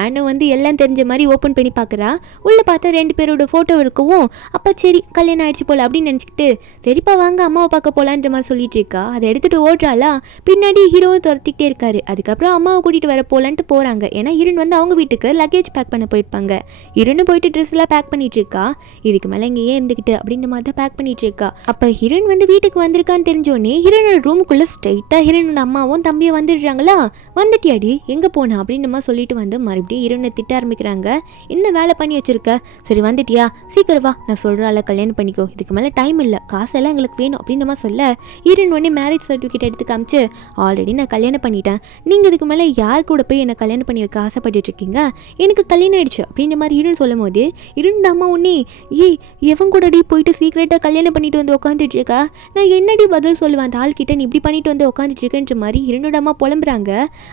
ஆனும் வந்து எல்லாம் தெரிஞ்ச மாதிரி ஓப்பன் பண்ணி பார்க்குறா. உள்ளே பார்த்தா 2 பேரோட ஃபோட்டோ இருக்கவும், அப்போ சரி கல்யாணம் ஆயிடுச்சு போல் அப்படின்னு நினச்சிக்கிட்டு சரிப்பா வாங்க அம்மாவை பார்க்க போகலான்ற மாதிரி சொல்லிட்டு இருக்கா. அதை எடுத்துகிட்டு ஓடுறாளா. பின்னாடி ஹீரோவும் துரத்திக்கிட்டே இருக்காரு. அதுக்கப்புறம் அம்மாவை கூட்டிகிட்டு வர போகலான்ட்டு போகிறாங்க. ஏன்னா ஹீரோன் வந்து அவங்க வீட்டுக்கு லக்கேஜ் பேக் பண்ண போயிருப்பாங்க. ஹீரோனும் போயிட்டு ட்ரெஸ் எல்லாம் பேக் பண்ணிட்டு இருக்கா. இதுக்கு மேலே இங்கேயே இருந்துக்கிட்டு அப்படின்ற மாதிரி தான் பேக் பண்ணிட்டு இருக்கா. அப்போ ஹீரோன் வந்து வீட்டுக்கு வந்திருக்கான்னு தெரிஞ்சோடனே ஹீரோனோட ரூமுக்குள்ளே ஸ்ட்ரைட்டாக ஹீரோனோட அம்மாவும் தம்பியும் வந்துடுறாங்களா. வந்துட்டியாடி எங்கே போனா அப்படின்ற மாதிரி சொல்லிட்டு வந்து மறுபடியும் ஹீரோனை திட்ட ஆரம்பிக்கிறாங்க. என்ன வேலை பண்ணி வச்சிருக்க, சரி வந்துட்டியா, சீக்கிரம் வா, நான் சொல்கிறாள் கல்யாணம் பண்ணிக்கோ, இதுக்கு மேலே டைம் இல்லை, காசெல்லாம் எங்களுக்கு வேணும் அப்படின்ற மாதிரி சொல்ல, ஹீரோன் உடனே மேரேஜ் சர்டிஃபிகேட் எடுத்து காமிச்சு, ஆல்ரெடி நான் கல்யாணம் பண்ணிட்டேன், நீங்கள் இதுக்கு மேலே யார் கூட போய் என்னை கல்யாணம் பண்ணி வைக்க ஆசைப்பட்டு இருக்கீங்க, எனக்கு கல்யாணம் ஆயிடுச்சு அப்படின்ற மாதிரி ஹீரோன் சொல்லும் போது ஹீரோன் அம்மா உடனே, ஏய் எவன் கூடடி போயிட்டு சீக்கிரட்டாக கல்யாணம் பண்ணிட்டு வந்து உட்காந்துட்டு இருக்கா, நான் என்னடி பதில் சொல்லுவேன் அந்த ஆள்கிட்ட, நீ இப்படி பண்ணிட்டு வந்து உட்காந்துட்டு இருக்கேன்ற மாதிரி ஹீரோனோட அம்மா புலம்புறாங்க.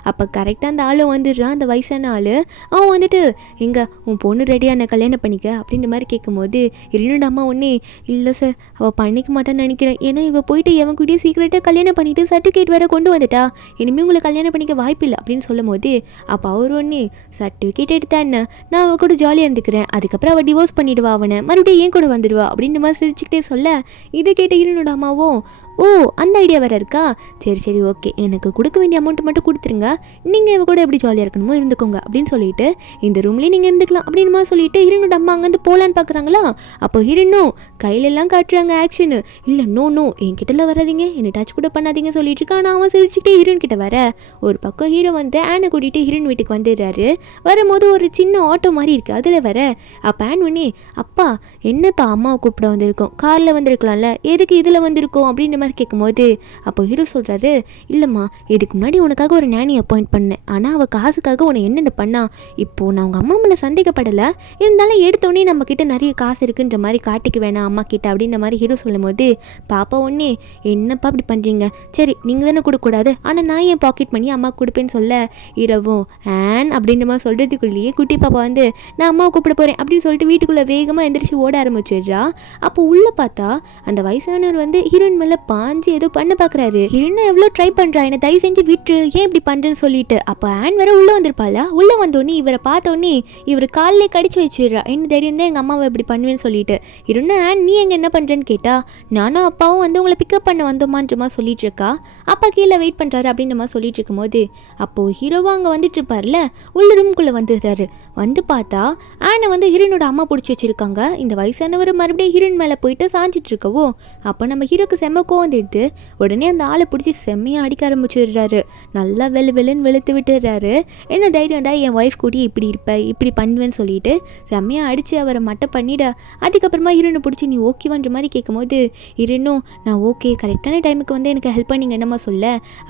அப்போ கரெக்டாக அந்த ஆளும் வந்துடுறான், அந்த வயசான ஆள். அவன் வந்துட்டு, எங்க உன் பொண்ணு ரெடியான கல்யாணம் பண்ணிக்க அப்படின்ற மாதிரி கேட்கும்போது ஹீரோனோட அம்மா ஒன்றே, இல்லை சார் அவள் பண்ணிக்க மாட்டான்னு நினைக்கிறேன், ஏன்னா இவள் போயிட்டு எவன் கூடயே சீக்கிரட்டாக கல்யாணம் பண்ணிட்டு சர்டிஃபிகேட் வேறு கொண்டு வந்துட்டா, இனிமேல் உங்களை கல்யாணம் பண்ணிக்க வாய்ப்பில்லை அப்படின்னு சொல்லும் போது, அப்போ அவர் ஒன்றே, சர்டிஃபிகேட் எடுத்தான்னு நான் அவள் கூட ஜாலியாக இருந்துக்கிறேன், அதுக்கப்புறம் அவள் டிவோர்ஸ் பண்ணிடுவா, அவனை மறுபடியும் ஏன் கூட வந்துடுவா அப்படின்ற மாதிரி சிரிச்சுக்கிட்டே சொல்ல, இதை கேட்ட ஹீரோனோட அம்மாவும், ஓ அந்த ஐடியா வேறு இருக்கா, சரி சரி ஓகே, எனக்கு கொடுக்க வேண்டிய அமௌண்ட்டு மட்டும் கொடுத்துருங்க, நீங்கள் இவ கூட எப்படி ஜாலியாக இருக்கணுமோ இருந்துக்கோங்க அப்படின்னு சொல்லிட்டு இந்த ரூம்லேயே நீங்கள் இருந்துக்கலாம் அப்படின்னு மாதிரி சொல்லிட்டு ஹீரோனோட அம்மா அங்கேருந்து போகலான்னு பார்க்குறாங்களா. அப்போ ஹீரோனும் கையிலெல்லாம் காட்டுறாங்க ஆக்ஷனு, இல்லை நோ நோ என்கிட்டலாம் வராதிங்க, என்னை டச் கூட பண்ணாதீங்க சொல்லிட்டு இருக்கா. ஆனால் அவன் சிரிச்சுக்கிட்டே ஹீரோன் கிட்ட வர, ஒரு பக்கம் ஹீரோ வந்து ஆனை கூட்டிகிட்டு ஹீரோன் வீட்டுக்கு வந்துடுறாரு. வரும்போது ஒரு சின்ன ஆட்டோ மாதிரி இருக்குது, அதில் வர. அப்போ ஆன் உடனே, அப்பா என்னப்பா அம்மாவை கூப்பிட வந்திருக்கோம், காரில் வந்திருக்கலாம்ல, எதுக்கு இதில் வந்திருக்கோம் அப்படின்ற மாதிரி கேட்கும்போது, அப்போ ஹீரோ சொல்கிறாரு, இல்லைம்மா இதுக்கு முன்னாடி உனக்காக ஒரு நானி அப்பாயிண்ட் பண்ணேன், ஆனால் அவள் காசுக்காக உன்னை என்னென்ன பண்ணா, இப்போது நான் உங்கள் அம்மா மேலே சந்தேகப்படலை, இருந்தாலும் எடுத்தோடனே நம்மக்கிட்ட நிறைய காசு இருக்குன்ற மாதிரி காட்டிக்க வேணாம் அம்மா கிட்ட அப்படின்ற மாதிரி ஹீரோ சொல்லும் போது, பாப்பா ஒன்னே, என்னப்பா அப்படி பண்ணுறீங்க, சரி நீங்கள் தானே கொடுக்கக்கூடாது, ஆனால் நான் என் பாக்கெட் பண்ணி அம்மா கொடுப்பேன்னு சொல்ல, ஹீரோவும் ஆன் அப்படின்ற மாதிரி சொல்கிறதுக்குள்ளேயே குட்டி பாப்பா வந்து, நான் அம்மாவை கூப்பிட போகிறேன் அப்படின்னு சொல்லிட்டு வீட்டுக்குள்ளே வேகமாக எந்திரிச்சு ஓட ஆரம்பிச்சிடுறா. அப்போ உள்ளே பார்த்தா அந்த வயசானவர் வந்து ஹீரோயின் மேலே பாஞ்சு ஏதோ பண்ண பார்க்குறாரு. ஹீரோயின் எவ்வளோ ட்ரை பண்ணுறா, என்னை தயவு செஞ்சு விட்டு ஏன் இப்படி பண்ணுறேன்னு சொல்லிட்டு. அப்போ ஆன் வேற உள்ளே வந்திருப்பாளா. உள்ளே வந்தோடனே இவரை பார்த்தோன்னே இவர் காலிலே கடிச்சு வச்சிடுறா, என்ன தைரியம் தான் எங்கள் அம்மாவை இப்படி பண்ணுவேன்னு சொல்லிட்டு. ஹீரோயின் ஆன் நீ எங்கே என்ன பண்ணுறேன்னு கேட்டா, நானும் அப்பாவும் வந்து உங்களை பிக்கப் பண்ண வந்தோமான்ற மாதிரி சொல்லிட்டு இருக்கா. அப்பா கீழே வெயிட் பண்ணுறாரு அப்படின்ற மாதிரி சொல்லிட்டு இருக்கும்போது, அப்போது ஹீரோவாக அங்கே வந்துட்டு இருப்பார்ல, உள்ள ரூம்குள்ளே வந்துடுறாரு. வந்து பார்த்தா ஆனை வந்து ஹீரோனோட அம்மா பிடிச்சி வச்சிருக்காங்க. இந்த வயசானவர் மறுபடியும் ஹீரோயின் மேலே போயிட்டு சாஞ்சிட்டு இருக்கவோ, அப்போ நம்ம ஹீரோக்கு செம்ம கோவம் எடுத்து உடனே அந்த ஆளை பிடிச்சி செம்மையாக அடிக்க ஆரம்பிச்சிடுறாரு. நல்லா வெளுன்னு வெளுத்து விட்டுடுறாரு. என்ன தைரியம் தான் என் ஒய்ஃப் கூடி இப்படி இருப்ப இப்படி பண்ணுவேன்னு சொல்லிட்டு செம்மையாக அடித்து அவரை மட்டை பண்ணிட. அதுக்கப்புறமா ஹீரோனை பிடிச்சி நீ ஓகேவான்ற மாதிரி கேட்கும்போது ஹீரோனும் நான் ஓகே கரெக்டான டைமுக்கு வந்து எனக்கு ஹெல்ப் பண்ணிங்க என்னம்மா சொல்ல.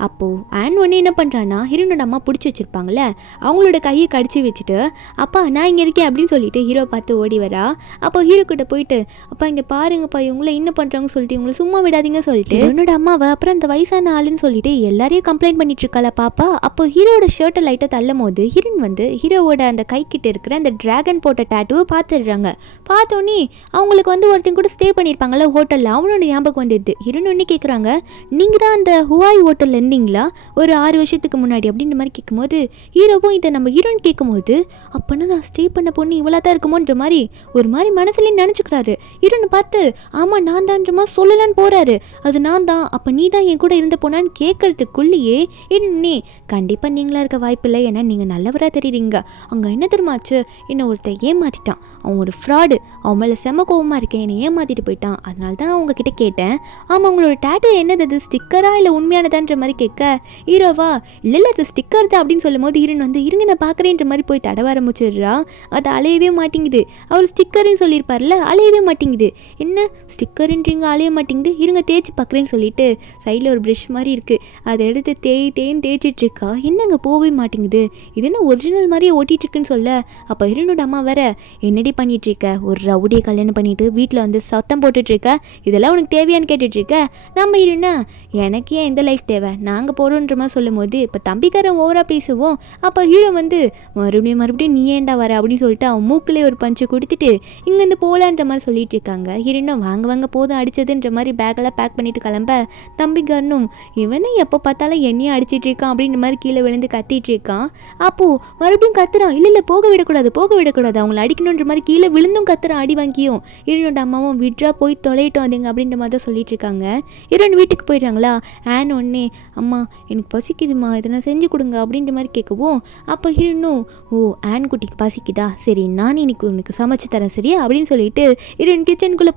அப்போது ஆன் ஒன்று என்ன பண்ணுறான்னா ஹீரோனோட அம்மா பிடிச்சி வச்சுருப்பாங்களே அவங்களோட கையை கடிச்சு வச்சுட்டு, அப்பா நான் இங்கே இருக்கேன் அப்படின்னு சொல்லிட்டு ஹீரோ பார்த்து ஓடி வரா. அப்போ ஹீரோ கிட்ட போயிட்டு, அப்பா இங்கே பாருங்கப்பா இவங்கள என்ன பண்ணுறாங்கன்னு சொல்லிட்டு இவங்களை சும்மா விடாதீங்க சொல்லிட்டு என்னோட அம்மாவை அப்புறம் அந்த வயசான ஆளுன்னு சொல்லிட்டு எல்லாரையும் கம்ப்ளைண்ட் பண்ணிட்டு இருக்காளா பாப்பா. அப்போ ஹீரோட ஷர்ட்டை லைட்டாக தள்ளும் போது ஹீரோன் வந்து ஹீரோவோட அந்த கை கிட்ட இருக்கிற அந்த டிராகன் போட்ட டேட்டுவை பார்த்துடுறாங்க. பார்த்தோன்னே அவங்களுக்கு வந்து ஒருத்தங்க கூட ஸ்டே பண்ணியிருப்பாங்கல்ல ஹோட்டலில், அவனோட ஞாபகம் வந்துடுது. ஹீரோன் ஒன்று கேட்குறாங்க, நீங்கள் தான் அந்த ஹுவாய் ஹோட்டலில் இருந்தீங்களா ஒரு 6 வருஷத்துக்கு முன்னாடி அப்படின்ற மாதிரி கேட்கும்போது ஹீரோவும் இதை நம்ம ஹீரோயின் கேட்கும்போது, அப்போனா நான் ஸ்டே பண்ண பொண்ணு இவ்வளோ தான் இருக்குமோன்ற மாதிரி ஒரு மாதிரி மனசுலேயே நினச்சிக்கிறாரு. ஹீரோனை பார்த்து ஆமாம் நான் தான்ற மாதிரி சொல்லலான்னு போகிறாரு. அது நான் தான், அப்போ நீ தான் என் கூட இருந்த போனான்னு கேட்கறதுக்குள்ளேயே இன்னே கண்டிப்பாக நீங்களாக இருக்க வாய்ப்பில்லை, ஏன்னா நீங்கள் நல்லவராக தெரியுறீங்க. அங்கே என்ன தெரியுமாச்சு, என்னை ஒருத்தர் ஏமாற்றிட்டான், அவன் ஒரு ஃப்ராடு, அவன் மேலே செம கோவமாக இருக்கேன், என்னை ஏமாற்றிட்டு போயிட்டான், அதனால தான் அவங்கக்கிட்ட கேட்டேன். ஆமாம் உங்களோட டேட்டு என்னது, அது ஸ்டிக்கரா இல்லை உண்மையானதான்ற மாதிரி கேட்க ஹீரோவா இல்லை அது ஸ்டிக்கர் தான் அப்படின்னு சொல்லும் போது ஹீரோன் வந்து இருங்க நான் பார்க்குறேன்ற மாதிரி போய் தடவ ஆரம்பிச்சிடுறா. அது அலையவே மாட்டேங்குது. அவர் ஸ்டிக்கர்னு சொல்லியிருப்பார்ல அலையவே மாட்டேங்குது. என்ன ஸ்டிக்கருன்றீங்க அலைய மாட்டேங்குது, இருங்க தேய்ச்சி பார்க்குறேன்னு சொல்லிட்டு சைடில் ஒரு ப்ரஷ் மாதிரி இருக்குது, அதை எடுத்து தேய்ச்சிட்ருக்கா. என்னங்க போகவே மாட்டேங்குது, இது என்ன ஒரிஜினல் மாதிரியே ஓட்டிகிட்ருக்குன்னு சொல்ல, அப்போ ஹீரோனோட அம்மா வேற, என்னடி பண்ணிகிட்ருக்க, ஒரு ரவுடியை கல்யாணம் பண்ணிட்டு வீட்டில் வந்து சத்தம் போட்டுட்ருக்க, இதெல்லாம் உனக்கு தேவையான்னு கேட்டுட்ருக்க. நம்ம ஹீரோனா, எனக்கு ஏன் இந்த லைஃப் தேவை, நாங்கள் போடுன்ற மாதிரி சொல்லும் போது இப்போ தம்பிக்காரன் ஓவராக பேசுவோம். அப்போ ஹீரோ வந்து மறுபடியும் நீ ஏண்டா வர அப்படின்னு சொல்லிட்டு அவன் மூக்கிலே ஒரு பஞ்சு கொடுத்துட்டு இங்கேருந்து போகலான்ற மாதிரி சொல்லிட்டு இருக்காங்க. ஹீரோனும் வாங்க போதும் அடிச்சதுன்ற மாதிரி பேக்கெல்லாம் பேக் பண்ணிட்டு கிளம்ப, தம்பிக்காரனும் இவனை எப்போ பார்த்தாலும் என்னையும் அடிச்சிட்டு இருக்கான் அப்படின்ற மாதிரி கீழே விழுந்து கத்திட்டு இருக்கான். அப்போ மறுபடியும் கத்துறான், இல்லை போக விடக்கூடாது அவங்கள அடிக்கணுன்ற மாதிரி கீழே விழுந்தும் கத்துறான், அடி வாங்கியும். ஹீரோனோட அம்மாவும் விட்ரா போய் தொலையிட்டோம் அதுங்க அப்படின்ற மாதிரி தான் சொல்லிட்டு இருக்காங்க. ஹீரோன் வீட்டுக்கு போயிடுறாங்களா. ஆன் ஒன்னே, அம்மா எனக்கு பசிக்குதுமா, இதை நான் செஞ்சு கொடுங்க அப்படின்ற மாதிரி கேட்கவும், அப்போ ஹீரோனும், ஓ ஆன் குட்டிக்கு பசிக்குதா, சரி நான் இன்னைக்கு உனக்கு சமைச்சு தரேன் சரியா அப்படின்னு சொல்லிட்டு ஹீரோயின் கிச்சனுக்குள்ளே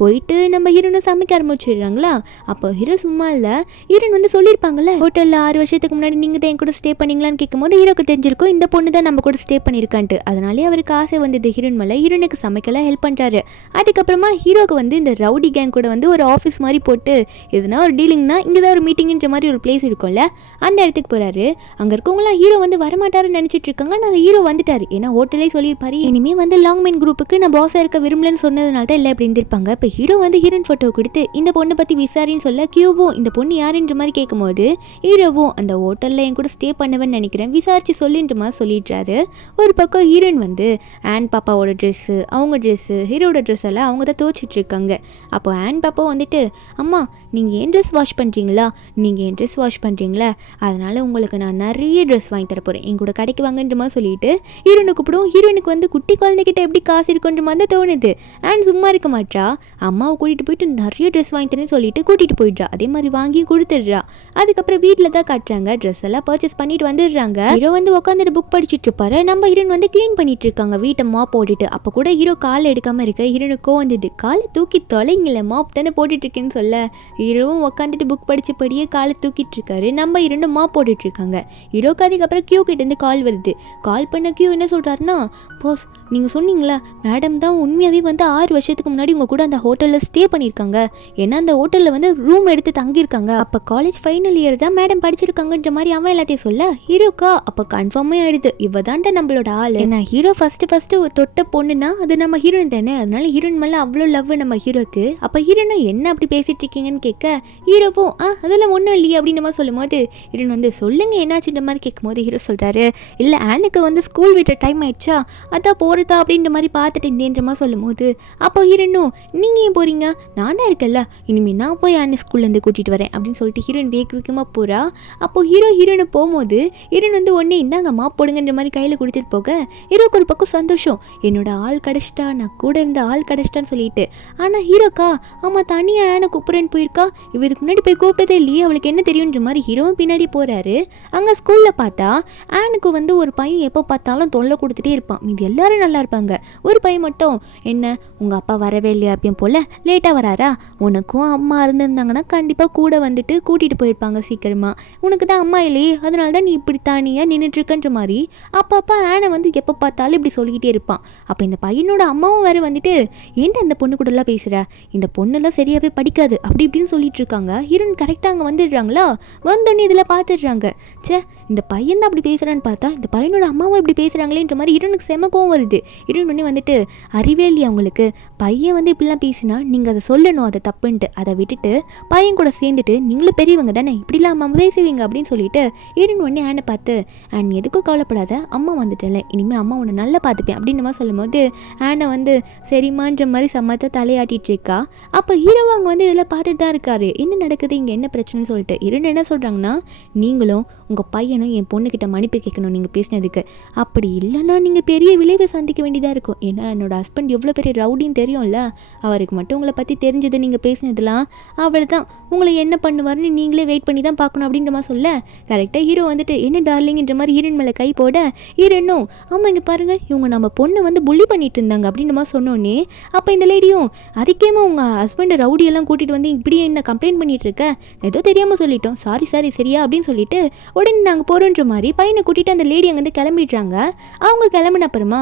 போயிட்டு நம்ம ஹீரோனை சமைக்க ஆரம்பிச்சிடுறாங்களா. அப்போ ஹீரோ சும்மா இல்லை, ஹீரோயின் வந்து சொல்லியிருப்பாங்கல்ல ஹோட்டலில் 6 வருஷத்துக்கு முன்னாடி நீங்கள் தான் என் கூட ஸ்டே பண்ணிங்களான்னு கேட்கும்போது ஹீரோக்கு தெரிஞ்சிருக்கும் இந்த பொண்ணு தான் நம்ம கூட ஸ்டே பண்ணியிருக்கான்ட்டு. அதனாலே அவருக்கு ஆசை வந்தது ஹீரோயின் மேலே. ஹீரோனுக்கு சமைக்கலாம் ஹெல்ப் பண்ணுறாரு. அதுக்கப்புறமா ஹீரோக்கு வந்து இந்த ரவுடி கேங் கூட வந்து ஒரு ஆஃபீஸ் மாதிரி போட்டு எதுனா ஒரு டீலிங்னா இங்கே தான் ஒரு மீட்டிங்ன்ற மாதிரி ஒரு பிளேஸ் இருக்கும்ல, அந்த இடத்துக்கு போகிறாரு. அங்கே இருக்கவங்களாம் ஹீரோ வந்து வரமாட்டாருன்னு நினச்சிட்டு இருக்காங்க. நான் ஹீரோ வந்துட்டார், ஏன்னா ஹோட்டலே சொல்லியிருப்பாரு இனிமேல் வந்து லாங் மெயின் குரூப்புக்கு நான் பாஸாக இருக்க விரும்பலன்னு சொன்னதுனால தான் எல்லாம் இப்படி இருந்திருப்பாங்க. இப்போ ஹீரோ வந்து ஹீரோயின் ஃபோட்டோ கொடுத்து இந்த பொண்ணை பற்றி விசாரின்னு சொல்ல, கியூவும் இந்த பொண்ணு யாருன்ற மாதிரி கேட்கும்போது ஹீரோவும் அந்த ஹோட்டலில் என் கூட ஸ்டே பண்ணுவேன்னு நினைக்கிறேன், விசாரிச்சு சொல்லுன்ற மாதிரி சொல்லிடுறாரு. ஒரு பக்கம் ஹீரோயின் வந்து ஆன் பாப்பாவோட ட்ரெஸ்ஸு, அவங்க ட்ரெஸ்ஸு, ஹீரோட ட்ரெஸ் எல்லாம் அவங்க தான் துவச்சிட்டு இருக்காங்க. அப்போ ஆன் பாப்பா வந்துட்டு, அம்மா நீங்கள் ஏன் ட்ரெஸ் வாஷ் பண்ணுறீங்களா, அதனால் உங்களுக்கு நான் நிறைய ட்ரெஸ் வாங்கி தர போகிறேன், என் கூட கடைக்கு வாங்கன்ற மாதிரி சொல்லிட்டு ஹீரோனை கூப்பிடுவோம். ஹீரோனுக்கு வந்து குட்டி குழந்தைகிட்ட எப்படி காசு இருக்குன்ற மாதிரி தான் தோணுது. அண்ட் சும்மா இருக்க மாட்டா, அம்மாவை கூட்டிகிட்டு போயிட்டு நிறைய ட்ரெஸ் வாங்கி தரேன்னு சொல்லிட்டு கூட்டிகிட்டு போயிடுறா. அதே மாதிரி வாங்கி கொடுத்துடுறா. அதுக்கப்புறம் வீட்டில் தான் காட்டுறாங்க, ட்ரெஸ் எல்லாம் பர்ச்சேஸ் பண்ணிட்டு வந்துடுறாங்க. ஹீரோ வந்து உட்காந்துட்டு புக் படிச்சுட்டு இருப்பாரு. நம்ம ஹீரோன் வந்து க்ளீன் பண்ணிட்டு இருக்காங்க வீட்டை மாப் போட்டுட்டு. அப்போ கூட ஹீரோ கால் எடுக்காமல் இருக்க ஹீரோனுக்கோ வந்தது, காலை தூக்கி தொலைங்கள, மாப் தானே போட்டுட்டு இருக்கேன்னு சொல்ல, ஹீரோவும் உட்காந்துட்டு புக் படிச்சபடியே காலை தூக்கிட்டு இருக்காரு. நம்ம இரண்டும் மாப் போட்டுட்டு இருக்காங்க. ஹீரோக்கு அதுக்கப்புறம் கியூ கிட்ட இருந்து கால் வருது. கால் பண்ண கியூ என்ன சொல்றாருன்னா, பாஸ் நீங்கள் சொன்னீங்களா மேடம் தான் உண்மையாகவே வந்து 6 வருஷத்துக்கு முன்னாடி உங்கள் கூட அந்த ஹோட்டலில் ஸ்டே பண்ணியிருக்காங்க, ஏன்னா அந்த ஹோட்டலில் வந்து ரூம் எடுத்து தங்கியிருக்காங்க, அப்போ காலேஜ் ஃபைனல் இயர் தான் மேடம் படிச்சிருக்காங்கன்ற மாதிரி அவன் எல்லாத்தையும் சொல்ல, ஹீரோக்கா அப்போ கன்ஃபார்மே ஆயிடுது இவ தான்டா நம்மளோட ஆள். ஏன்னா ஹீரோ ஃபஸ்ட்டு தொட்ட பொண்ணுன்னா அது நம்ம ஹீரோயின் தானே, அதனால ஹீரோயின் மேலே அவ்வளோ லவ் நம்ம ஹீரோக்கு. அப்போ ஹீரோனா என்ன அப்படி பேசிட்டு இருக்கீங்கன்னு கேட்க, ஹீரோவும் அதெல்லாம் ஒன்றும் இல்லையே அப்படின்னு மாதிரி சொல்லும் போது ஹீரோயின் வந்து சொல்லுங்க என்னாச்சுன்ற மாதிரி கேட்கும்போது ஹீரோ சொல்கிறாரு, இல்லை ஆனுக்கு வந்து ஸ்கூல் விட்ட டைம் ஆயிடுச்சா, அதான் போகிறதா அப்படின்ற மாதிரி பார்த்துட்டு இருந்தேன்ற மாதிரி சொல்லும் போது, அப்போ ஹீரோனும் நீங்கள் ஏன் போகிறீங்க, நான் தான் இருக்கல, இனிமேல் நான் போய் ஆனு ஸ்கூல்லேருந்து கூட்டிகிட்டு வரேன் அப்படின்னு சொல்லிட்டு ஹீரோயின் வேகமாக போகிறா. அப்போ ஹீரோனை போகும்போது ஹீரோயின் வந்து உடனே இந்தாங்க மாப் போடுங்கன்ற மாதிரி கையில் கொடுத்துட்டு போக, ஹீரோக்கு ஒரு பக்கம் சந்தோஷம், என்னோட ஆள் கிடச்சிட்டா, நான் கூட இருந்த ஆள் கிடச்சிட்டான்னு சொல்லிட்டு. ஆனால் ஹீரோக்கா ஆமாம் தனியாக ஆனை கூப்பிட்றேன்னு போயிருக்கா, இவ இதுக்கு முன்னாடி போய் கூப்பிட்டதே இல்லையே, அவளுக்கு என்ன தெரியுன்ற மாதிரி ஹீரோவும் பின்னாடி போகிறாரு. அங்கே ஸ்கூலில் பார்த்தா ஆனுக்கு வந்து ஒரு பையன் எப்போ பார்த்தாலும் தொல்லை கொடுத்துட்டே இருப்பான். இது எல்லாரும் நல்லா இருப்பாங்க, ஒரு பையன் மட்டும் என்ன உங்கள் அப்பா வரவே இல்லையா அப்பயும் போல் லேட்டாக வராரா, உனக்கும் அம்மா இருந்திருந்தாங்கன்னா கண்டிப்பாக கூட வந்துட்டு கூட்டிகிட்டு போயிருப்பாங்க சீக்கிரமாக, உனக்கு தான் அம்மா இல்லையே அதனால தான் நீ இப்படி தானியாக நின்றுட்டுருக்கன்ற மாதிரி அப்பப்போ ஆனை வந்து எப்போ பார்த்தாலும் இப்படி சொல்லிக்கிட்டே இருப்பான். அப்போ இந்த பையனோட அம்மாவும் வேறு வந்துட்டு ஏன்டா இந்த பொண்ணு கூடலாம் பேசுகிற, இந்த பொண்ணுலாம் சரியாகவே படிக்காது அப்படி இப்படின்னு சொல்லிட்டு இருக்காங்க. ஹீரோயின் கரெக்டாக அங்கே வந்துடுறாங்களா, வந்தோடனே இதில் பார்த்துடுறாங்க, இந்த பையன் தான் அப்படி பேசுகிறான்னு பார்த்தா இந்த பையனோட அம்மாவும் இப்படி பேசுகிறாங்களேன்ற மாதிரி ஹீரோனுக்கு செமக்கவும் வருது. ஹீரோயின் உடனே வந்துட்டு அறிவே இல்லையா அவங்களுக்கு, பையன் வந்து இப்படிலாம் பேசினா நீங்கள் அதை சொல்லணும், அதை தப்புன்ட்டு, அதை விட்டுட்டு பையன் கூட சேர்ந்துட்டு நீங்களும் பெரியவங்க தானே இப்படிலாம் அம்மா பேசுவீங்க அப்படின்னு சொல்லிட்டு ஹீரோயின் உடனே ஆனை பார்த்து, ஆன் எதுக்கும் கவலைப்படாத, அம்மா வந்துட்டல, இனிமேல் அம்மா உன்னை நல்லா பார்த்துப்பேன் அப்படின்னு மாதிரி சொல்லும் போது ஆனை வந்து சரிம்மான்ற மாதிரி சம்மத்தை தலையாட்டிட்டு இருக்கா. அப்போ ஹீரோவும் அங்கே வந்து இதெல்லாம் பார்த்துட்டு தான் இருக்காரு, என்ன நடக்குது இங்கே என்ன பிரச்சனைன்னு சொல்லிட்டு. ஹீரோயின் என்ன சொல்கிறாங்கன்னா, நீங்களும் உங்கள் பையனும் என் பொண்ணுக்கிட்ட மன்னிப்பு கேட்கணும் நீங்கள் பேசினதுக்கு, அப்படி இல்லைன்னா நீங்கள் பெரிய விளைவை சந்திக்க வேண்டியதாக இருக்கும், ஏன்னா என்னோட ஹஸ்பண்ட் எவ்வளோ பெரிய ரவுடின்னு தெரியும்ல, அவருக்கு மட்டும் உங்களை பற்றி தெரிஞ்சது நீங்கள் பேசினதுலாம் அவள் தான் உங்களை என்ன பண்ணுவார்னு நீங்களே வெயிட் பண்ணி தான் பார்க்கணும் அப்படின்ற மாதிரி சொல்ல, கரெக்டாக ஹீரோ வந்துட்டு என்ன டார்லிங்கிற மாதிரி ஹீரோயின் மேலே கை போட, ஹீரோனும் ஆமாம் இங்கே பாருங்கள் இவங்க நம்ம பொண்ணை வந்து புள்ளி பண்ணிட்டு இருந்தாங்க அப்படின்ற மாதிரி சொன்னோன்னே, அப்போ இந்த லேடியும் அதுக்கேமா உங்கள் ஹஸ்பண்டை ரவுடியெல்லாம் கூட்டிகிட்டு வந்து இப்படி என்ன கம்ப்ளைண்ட் பண்ணிகிட்டு இருக்க, ஏதோ தெரியாமல் சொல்லிட்டோம், சாரி சரியா அப்படின்னு சொல்லிட்டு உடனே நாங்கள் போகிறோன்ற மாதிரி பையனை கூட்டிகிட்டு அந்த லேடி அங்கேருந்து கிளம்பிடுறாங்க. அவங்க கிளம்பின அப்புறமா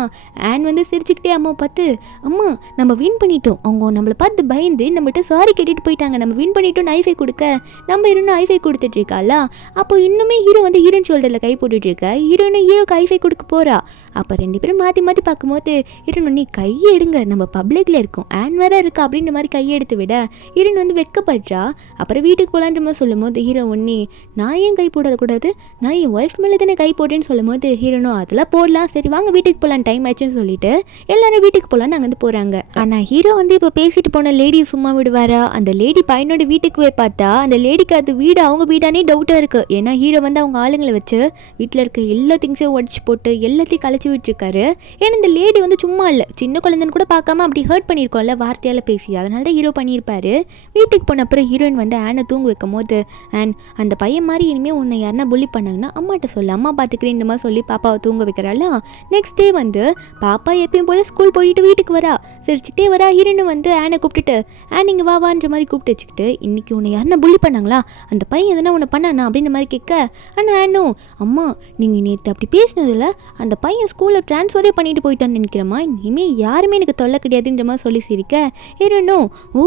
ஆன் வந்து சிரிச்சுக்கிட்டே அம்மா பார்த்து, அம்மா நம்ம வின் பண்ணிட்டோம், அவங்க நம்மளை பார்த்து பயந்து நம்மகிட்ட சாரி கேட்டுட்டு பண்ணிட்டு போயிட்டாங்க, நம்ம வின் பண்ணிட்டோம் ஐஃபை கொடுக்க. நம்ம ஹீரோன்னு ஐஃபை கொடுத்துட்டு இருக்காளா. அப்போ இன்னுமே ஹீரோ வந்து ஹீரோயின் ஷோல்டரில் கை போட்டுட்டு இருக்க, ஹீரோக்கு ஐஃபை கொடுக்க போறா. அப்போ 2 பேரும் மாற்றி மாற்றி பார்க்கும்போது ஹீரோன் நீ கையை எடுங்க, நம்ம பப்ளிக்கில் இருக்கோம், ஆன் வேற இருக்கா அப்படின்ற மாதிரி கையை எடுத்து விட ஹீரோயின் வந்து வெக்கப்படுறா. அப்புறம் வீட்டுக்கு போகலான்ற மாதிரி சொல்லும் போது ஹீரோ ஒன்னே நான் ஏன் கை போடக்கூடாது, நான் என் ஒய்ஃப் மேலே தானே கை போட்டேன்னு சொல்லும் போது ஹீரோனோ அதெல்லாம் போடலாம், சரி வாங்க வீட்டுக்கு போகலாம், டைம் ஆச்சுன்னு சொல்லிட்டு எல்லாரும் வீட்டுக்கு போகலான்னு அங்கே வந்து போகிறாங்க. ஆனால் ஹீரோ வந்து இப்போ பேசிட்டு போன லேடி சும்மா விடுவாரா. அந்த லேடி பையனோட வீட்டுக்கு போய் பார்த்தா அந்த லேடிக்கு அது வீடு அவங்க வீடானே டவுட்டாக இருக்குது. ஏன்னா ஹீரோ வந்து அவங்க ஆளுங்களை வச்சு வீட்டில் இருக்க எல்லா திங்ஸையும் உடச்சி போட்டு எல்லாத்தையும் கழிச்சு விட்டுருக்காரு. ஏன்னா இந்த லேடி வந்து சும்மா இல்லை, சின்ன குழந்தைன்னு கூட பார்க்காம அப்படி ஹர்ட் பண்ணியிருக்கோம்ல வார்த்தையால் பேசி, அதனால தான் ஹீரோ பண்ணியிருப்பாரு. வீட்டுக்கு போன அப்புறம் ஹீரோயின் வந்து ஆனை தூங்க வைக்கும் போது அண்ட் அந்த பையன் மாதிரி இனிமேல் உன்னை யாருன்னா புள்ளி பண்ணாங்கன்னா அம்மாட்ட சொல்லு, அம்மா பார்த்துக்கிறேன் இந்த மாதிரி சொல்லி பாப்பாவை தூங்க வைக்கிறாளா. நெக்ஸ்ட் டே வந்து பாப்பா எப்பயும் போல் ஸ்கூல் போயிட்டு வீட்டுக்கு வரா, சிரிச்சுட்டே வரா. ஹீரோயின் வந்து ஆனை கூப்பிட்டுட்டு ஆன் இங்கே வான்ற மாதிரி கூப்பிட்டு வச்சுக்கிட்டு இன்னைக்கு உன்னை யாருன்னா புள்ளி பண்ணாங்களா, அந்த பையன் எதனா உன்னை பண்ணானா அப்படின்ற மாதிரி கேட்க, ஆனால் ஆனோ அம்மா நீங்கள் நேற்று அப்படி பேசினதில் அந்த பையன் ஸ்கூலில் ட்ரான்ஸ்ஃபரே பண்ணிட்டு போயிட்டான்னு நினைக்கிறேம்மா, இனிமேல் யாருமே எனக்கு தொல்லை கிடையாதுன்ற மாதிரி சொல்லி சிரிக்க ஹீரோனோ ஓ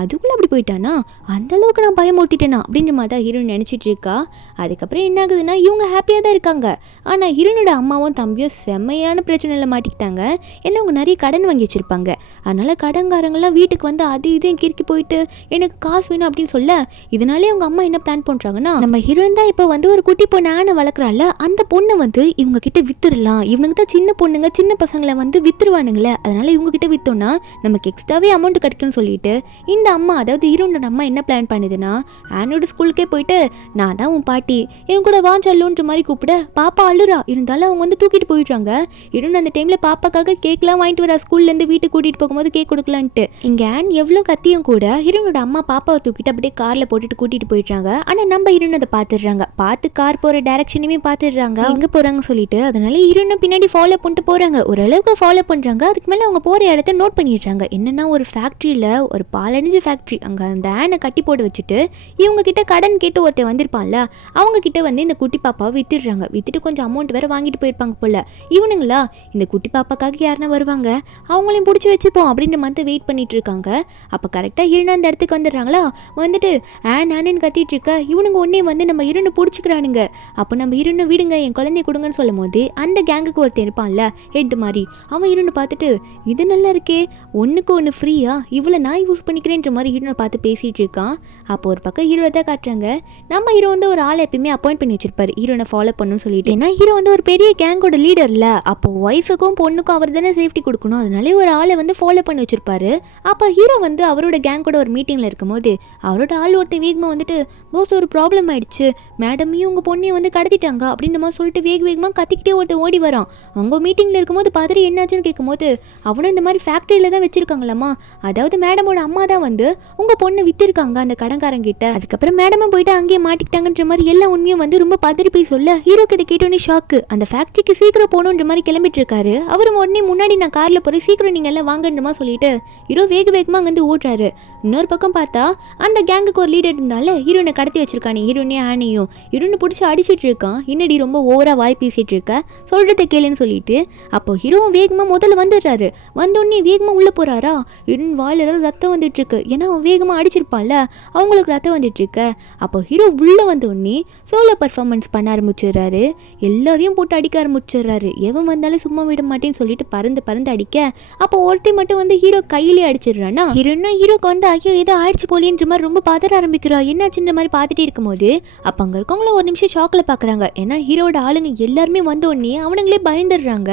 அதுக்குள்ளே அப்படி போயிட்டானா, அந்த அளவுக்கு நான் பயமுறுத்திட்டேனா அப்படின்ற மாதிரி தான் ஹீரோயின் நினச்சிட்டு இருக்கா. அதுக்கப்புறம் என்ன ஆகுதுன்னா இவங்க ஹாப்பியாக தான் இருக்காங்க. ஆனால் ஹீரோனோட அம்மாவும் தம்பியும் செம்மையான பிரச்சனையில் மாட்டிக்கிட்டாங்க. ஏன்னா அவங்க நிறைய கடன் வாங்கி வச்சுருப்பாங்க. அதனால் கடன்காரங்களாம் வீட்டுக்கு வந்து அது இதையும் கிறுக்கி போயிட்டு எனக்கு காசு வேணும் அப்படின்னு சொல்ல, இதனாலே அவங்க அம்மா என்ன பிளான் பண்ணுறாங்கன்னா நம்ம ஹீரோயின் தான் இப்போ வந்து ஒரு குட்டி பொண்ணு ஆனை வளர்க்குறாள், அந்த பொண்ணை வந்து இவங்க கிட்ட வித்துடலாம், இவனுக்கு தான் சின்ன பொண்ணுங்க சின்ன பசங்களை வந்து வித்துருவானுங்களே, அதனால இவங்க கிட்ட விற்றோன்னா நமக்கு எக்ஸ்ட்ராவே அமௌண்ட் கிடைக்கும்னு சொல்லிட்டு இந்த அம்மா அதாவது ஹீரோனோட அம்மா என்ன பிளான் பண்ணுதுன்னா ஆனோட ஸ்கூலுக்கே போயிட்டு நான் தான் உன் பாட்டி இவங்க கூட வாஞ்சல்லுன்ற மாதிரி கூப்பிட பாப்பா அழுறா. இருந்தாலும் அவங்க வந்து தூக்கிட்டு போயிடுறாங்க. ஹீரோன் அந்த டைமில் பாப்பாக்காக கேக்லாம் வாங்கிட்டு வரா, ஸ்கூல்லேருந்து வீட்டுக்கு கூட்டிகிட்டு போகும்போது கேக் கொடுக்கலான்ட்டு. இங்கே ஆன் எவ்வளோ கத்தியும் கூட ஹீரோனோட அம்மா பாப்பாவை தூக்கிட்டு அப்படியே காரில் போட்டுட்டு கூட்டிகிட்டு போயிடுறாங்க. ஆனால் நம்ம ஹீரோன் அதை பார்த்துடுறாங்க, பார்த்து கார் போகிற டைரக்ஷனையுமே பார்த்துடுறாங்க எங்கே போகிறாங்க சொல்லிட்டு. அதனால ஹீரோனை பின்னாடி ஃபாலோ பண்ணிட்டு போகிறாங்க. ஓரளவுக்கு ஃபாலோ பண்ணுறாங்க. அதுக்கு மேலே அவங்க போகிற இடத்த நோட் பண்ணிடுறாங்க. என்னென்னா ஒரு ஃபேக்ட்ரியில் ஒரு பாலடைஞ்ச ஃபேக்ட்ரி, அங்கே அந்த ஆனை கட்டி போட்டு வச்சுட்டு இவங்க கிட்ட கடன் கேட்டு ஒருத்தர் வந்திருப்பான்ல அவங்க கிட்ட வந்து இந்த குட்டி பாப்பாவை வித்துடுறாங்க. வித்துட்டு கொஞ்சம் அமௌண்ட் வேற வாங்கிட்டு போயிருப்பாங்க போல. இவனுங்களா இந்த குட்டி பாப்பாக்காக யாருன்னா வருவாங்க அவங்களையும் பிடிச்சி வச்சுப்போம் அப்படின்ற மாதிரி வெயிட் பண்ணிட்டு இருக்காங்க. அப்போ கரெக்டாக ஹீரோன் அந்த இடத்துக்கு வந்துடுறாங்களா. வந்துட்டு ஆனு கத்திட்டு இருக்க இவனுங்க ஒன்னே வந்து நம்ம ஹீரோனை பிடிச்சிக்கிறானுங்க. அப்போ நம்ம ஹீரோனை விடுங்க என் குழந்தைய கொடுங்கன்னு சொல்லும் போது அந்த கேங்குக்கு ஒருத்தர் இருப்பான்ல ஹெட் மாதிரி, அவன் ஹீரோனை பார்த்துட்டு இது நல்லா இருக்கே, ஒன்றுக்கு ஒன்று ஃப்ரீயா, இவ்வளோ நான் யூஸ் பண்ணிக்கிறேன்ற மாதிரி ஹீரோனை பார்த்து பேசிகிட்டு இருக்கான். அப்போ ஒரு பக்கம் ஹீரோ தான் காட்டுறாங்க. நம்ம ஹீரோ வந்து ஒரு ஆளை எப்பயுமே அப்பாயிண்ட் பண்ணி வச்சிருப்பாரு ஹீரோனை ஃபாலோ பண்ணணும்னு சொல்லிட்டு. ஏன்னா ஹீரோ வந்து ஒரு பெரிய கேங்கோட லீடர் இல்லை, அப்போ ஒய்ஃபுக்கும் பொண்ணுக்கும் அவர் தானே சேஃப்டி கொடுக்கணும், அதனாலே ஒரு ஆளை வந்து ஃபாலோ பண்ணி வச்சிருப்பாரு. அப்போ ஹீரோ வந்து அவரோட கேங்கோட ஒரு மீட்டிங்கில் இருக்கும்போது அவரோட ஆள் ஒருத்தர் வேகமாக வந்துட்டு போஸ் ஒரு ப்ராப்ளம் ஆயிடுச்சு, மேடமையும் உங்கள் பொண்ணையும் வந்து கடத்திட்டாங்க அப்படின்ற மாதிரி சொல்லிட்டு வேகமாக கத்திக்கிட்டே ஒருத்தர் ஓடி வரான். அவங்க மீட்டிங்கில் இருக்கும்போது பதறி என்னாச்சுன்னு கேட்கும்போது அவனும் இந்த மாதிரி ஃபேக்ட்ரியில் தான் வச்சிருக்காங்களாமா, அதாவது மேடமோட அம்மா தான் வந்து உங்கள் பொண்ணை வித்திருக்காங்க அந்த கடன்காரங்கிட்ட. அதுக்கப்புறம் மேடமும் போயிட்டு அங்கேயே மாட்டிக்கிட்டாங்கன்ற மாதிரி எல்லா உண்மையும் வந்து ரொம்ப பதறி போய் சொல்ல ஹீரோக்கு இதை கேட்டோன்னே ஷாக்கு. அந்த ஃபேக்ட்ரிக்கு சீக்கிரம் போகணுன்ற மாதிரி கிளம்பிட்டு இருக்காரு. அவரும் உடனே முன்னாடி நான் காரில் போகிறேன் சீக்கிரம் நீங்கள் எல்லாம் வாங்கன்ற மாதிரி சொல்லிட்டு ஹீரோ வேகமாக அங்கேருந்து ஓடுறாரு. இன்னொரு பக்கம் பார்த்தா அந்த கேங்குக்கு ஒரு லீடர் இருந்தால ஹீரோனை கடத்தி வச்சிருக்கானே ஹீரோனே ஆனையும் ஹீரோனை பிடிச்சி அடிச்சுட்டு இருக்கான். என்னடி ரொம்ப ஓவரா வாய் பேசிட்டு இருக்க, சொல்றதை கேளுன்னு சொல்லிட்டு. அப்போ ஹீரோவும் வேகமாக முதல்ல வந்துடுறாரு. வந்தோடனே வேகமாக உள்ளே போகிறாரா. ஹீரோன் வாயில ரத்தம் வந்துட்டு இருக்கு, ஏன்னா அவன் வேகமாக அடிச்சிருப்பான்ல அவங்களுக்கு ரத்தம் வந்துட்டு இருக்கு. அப்போ ஹீரோ உள்ளே வந்தோடனே சோலோ பர்ஃபார்மன்ஸ் பண்ண ஆரம்பிச்சிடுறாரு. எல்லாரையும் போட்டு அடிக்க ஆரம்பிச்சிடுறாரு. எவன் வந்தாலும் சும்மா விட மாட்டேன்னு சொல்லிட்டு பறந்து பறந்து அடிக்க அப்போ ஒருத்தி மட்டும் வந்து ஹீரோ கையிலே அடிச்சிடுறானா. ஹீரோக்கு வந்து ஐயோ ஏதோ ஆயிடுச்சு போலின்ற மாதிரி ரொம்ப பதற ஆரம்பிக்கிறா. என்னாச்சுன்ற மாதிரி பார்த்துட்டே இருக்கும்போது அப்போ அங்கே இருக்கவங்களும் ஒரு நிமிஷம் ஷாக்கில் பார்க்குறாங்க. ஏன்னா ஹீரோட ஆளுங்க எல்லாருமே வந்த உடனே அவனுங்களே பயந்துடுறாங்க.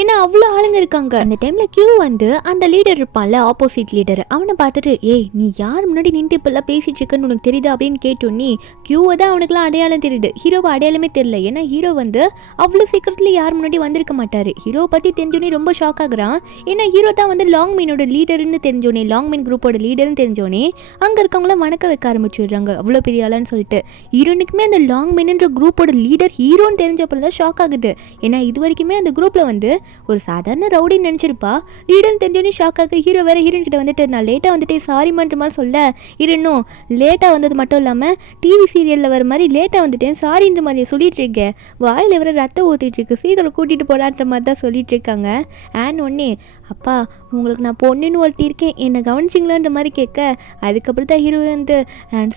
ஏன்னா அவ்வளோ ஆளுங்க இருக்காங்க. அந்த டைமில் கியூ வந்து அந்த லீடர் இருப்பான்ல ஆப்போசிட் லீடர், அவனை பார்த்துட்டு ஏய் நீ யார் முன்னாடி நின்று இப்பெல்லாம் பேசிட்டு இருக்கன்னு உனக்கு தெரியுது அப்படின்னு கேட்டோன்னே கியூவை தான் அவனுக்குலாம் அடையாளம் தெரியுது. ஹீரோவை அடையாளமே தெரியல. ஏன்னா ஹீரோ வந்து அவ்வளோ சீக்கிரத்தில் யார் முன்னாடி வந்திருக்க மாட்டார். ஹீரோவை பற்றி தெரிஞ்சோன்னே ரொம்ப ஷாக் ஆகுறான். ஏன்னா ஹீரோ தான் வந்து லாங் மீனோட லீடர்னு தெரிஞ்சோன்னே லாங் மீன் குரூப்போட லீடர்னு தெரிஞ்சோன்னே அங்கே இருக்கவங்களாம் வணக்க வைக்க ஆரம்பிச்சிடுறாங்க அவ்வளோ பெரிய ஆளான்னு சொல்லிட்டு. ஹீரோனுக்குமே அந்த லாங் மீன்ன்ற குரூப்போட லீடர் ஹீரோன்னு தெரிஞ்சப்பறம் தான் ஷாக் ஆகுது. ஏன்னா இது வரைக்குமே அந்த குரூப்பில் வந்து ஒரு சாதாரண ரவுடின்னு நினச்சிருப்பா. லீடர்னு தெரிஞ்சோன்னே ஷாக் ஆகு. ஹீரோ வேற ஹீரோன் கிட்ட வந்துட்டு நான் லேட்டாக வந்துட்டு சாரிமான்ற மாதிரி சொல்ல இன்னும் லேட்டாக வந்தது மட்டும் இல்லாமல் டிவி சீரியலில் வர மாதிரி லேட்டாக வந்துட்டேன் சாரின்ற மாதிரி சொல்லிட்டு இருக்கேன், வாயில் வர ரத்தம் ஊற்றிட்டு இருக்கு, சீக்கிரம் கூட்டிகிட்டு போகலான்ற மாதிரி தான் சொல்லிட்டு இருக்காங்க. ஆன் ஒன்னே அப்பா உங்களுக்கு நான் பொண்ணுன்னு ஒருத்தி இருக்கேன் என்னை கவனிச்சிங்களான்ற மாதிரி கேட்க அதுக்கப்புறம் தான் ஹீரோ வந்து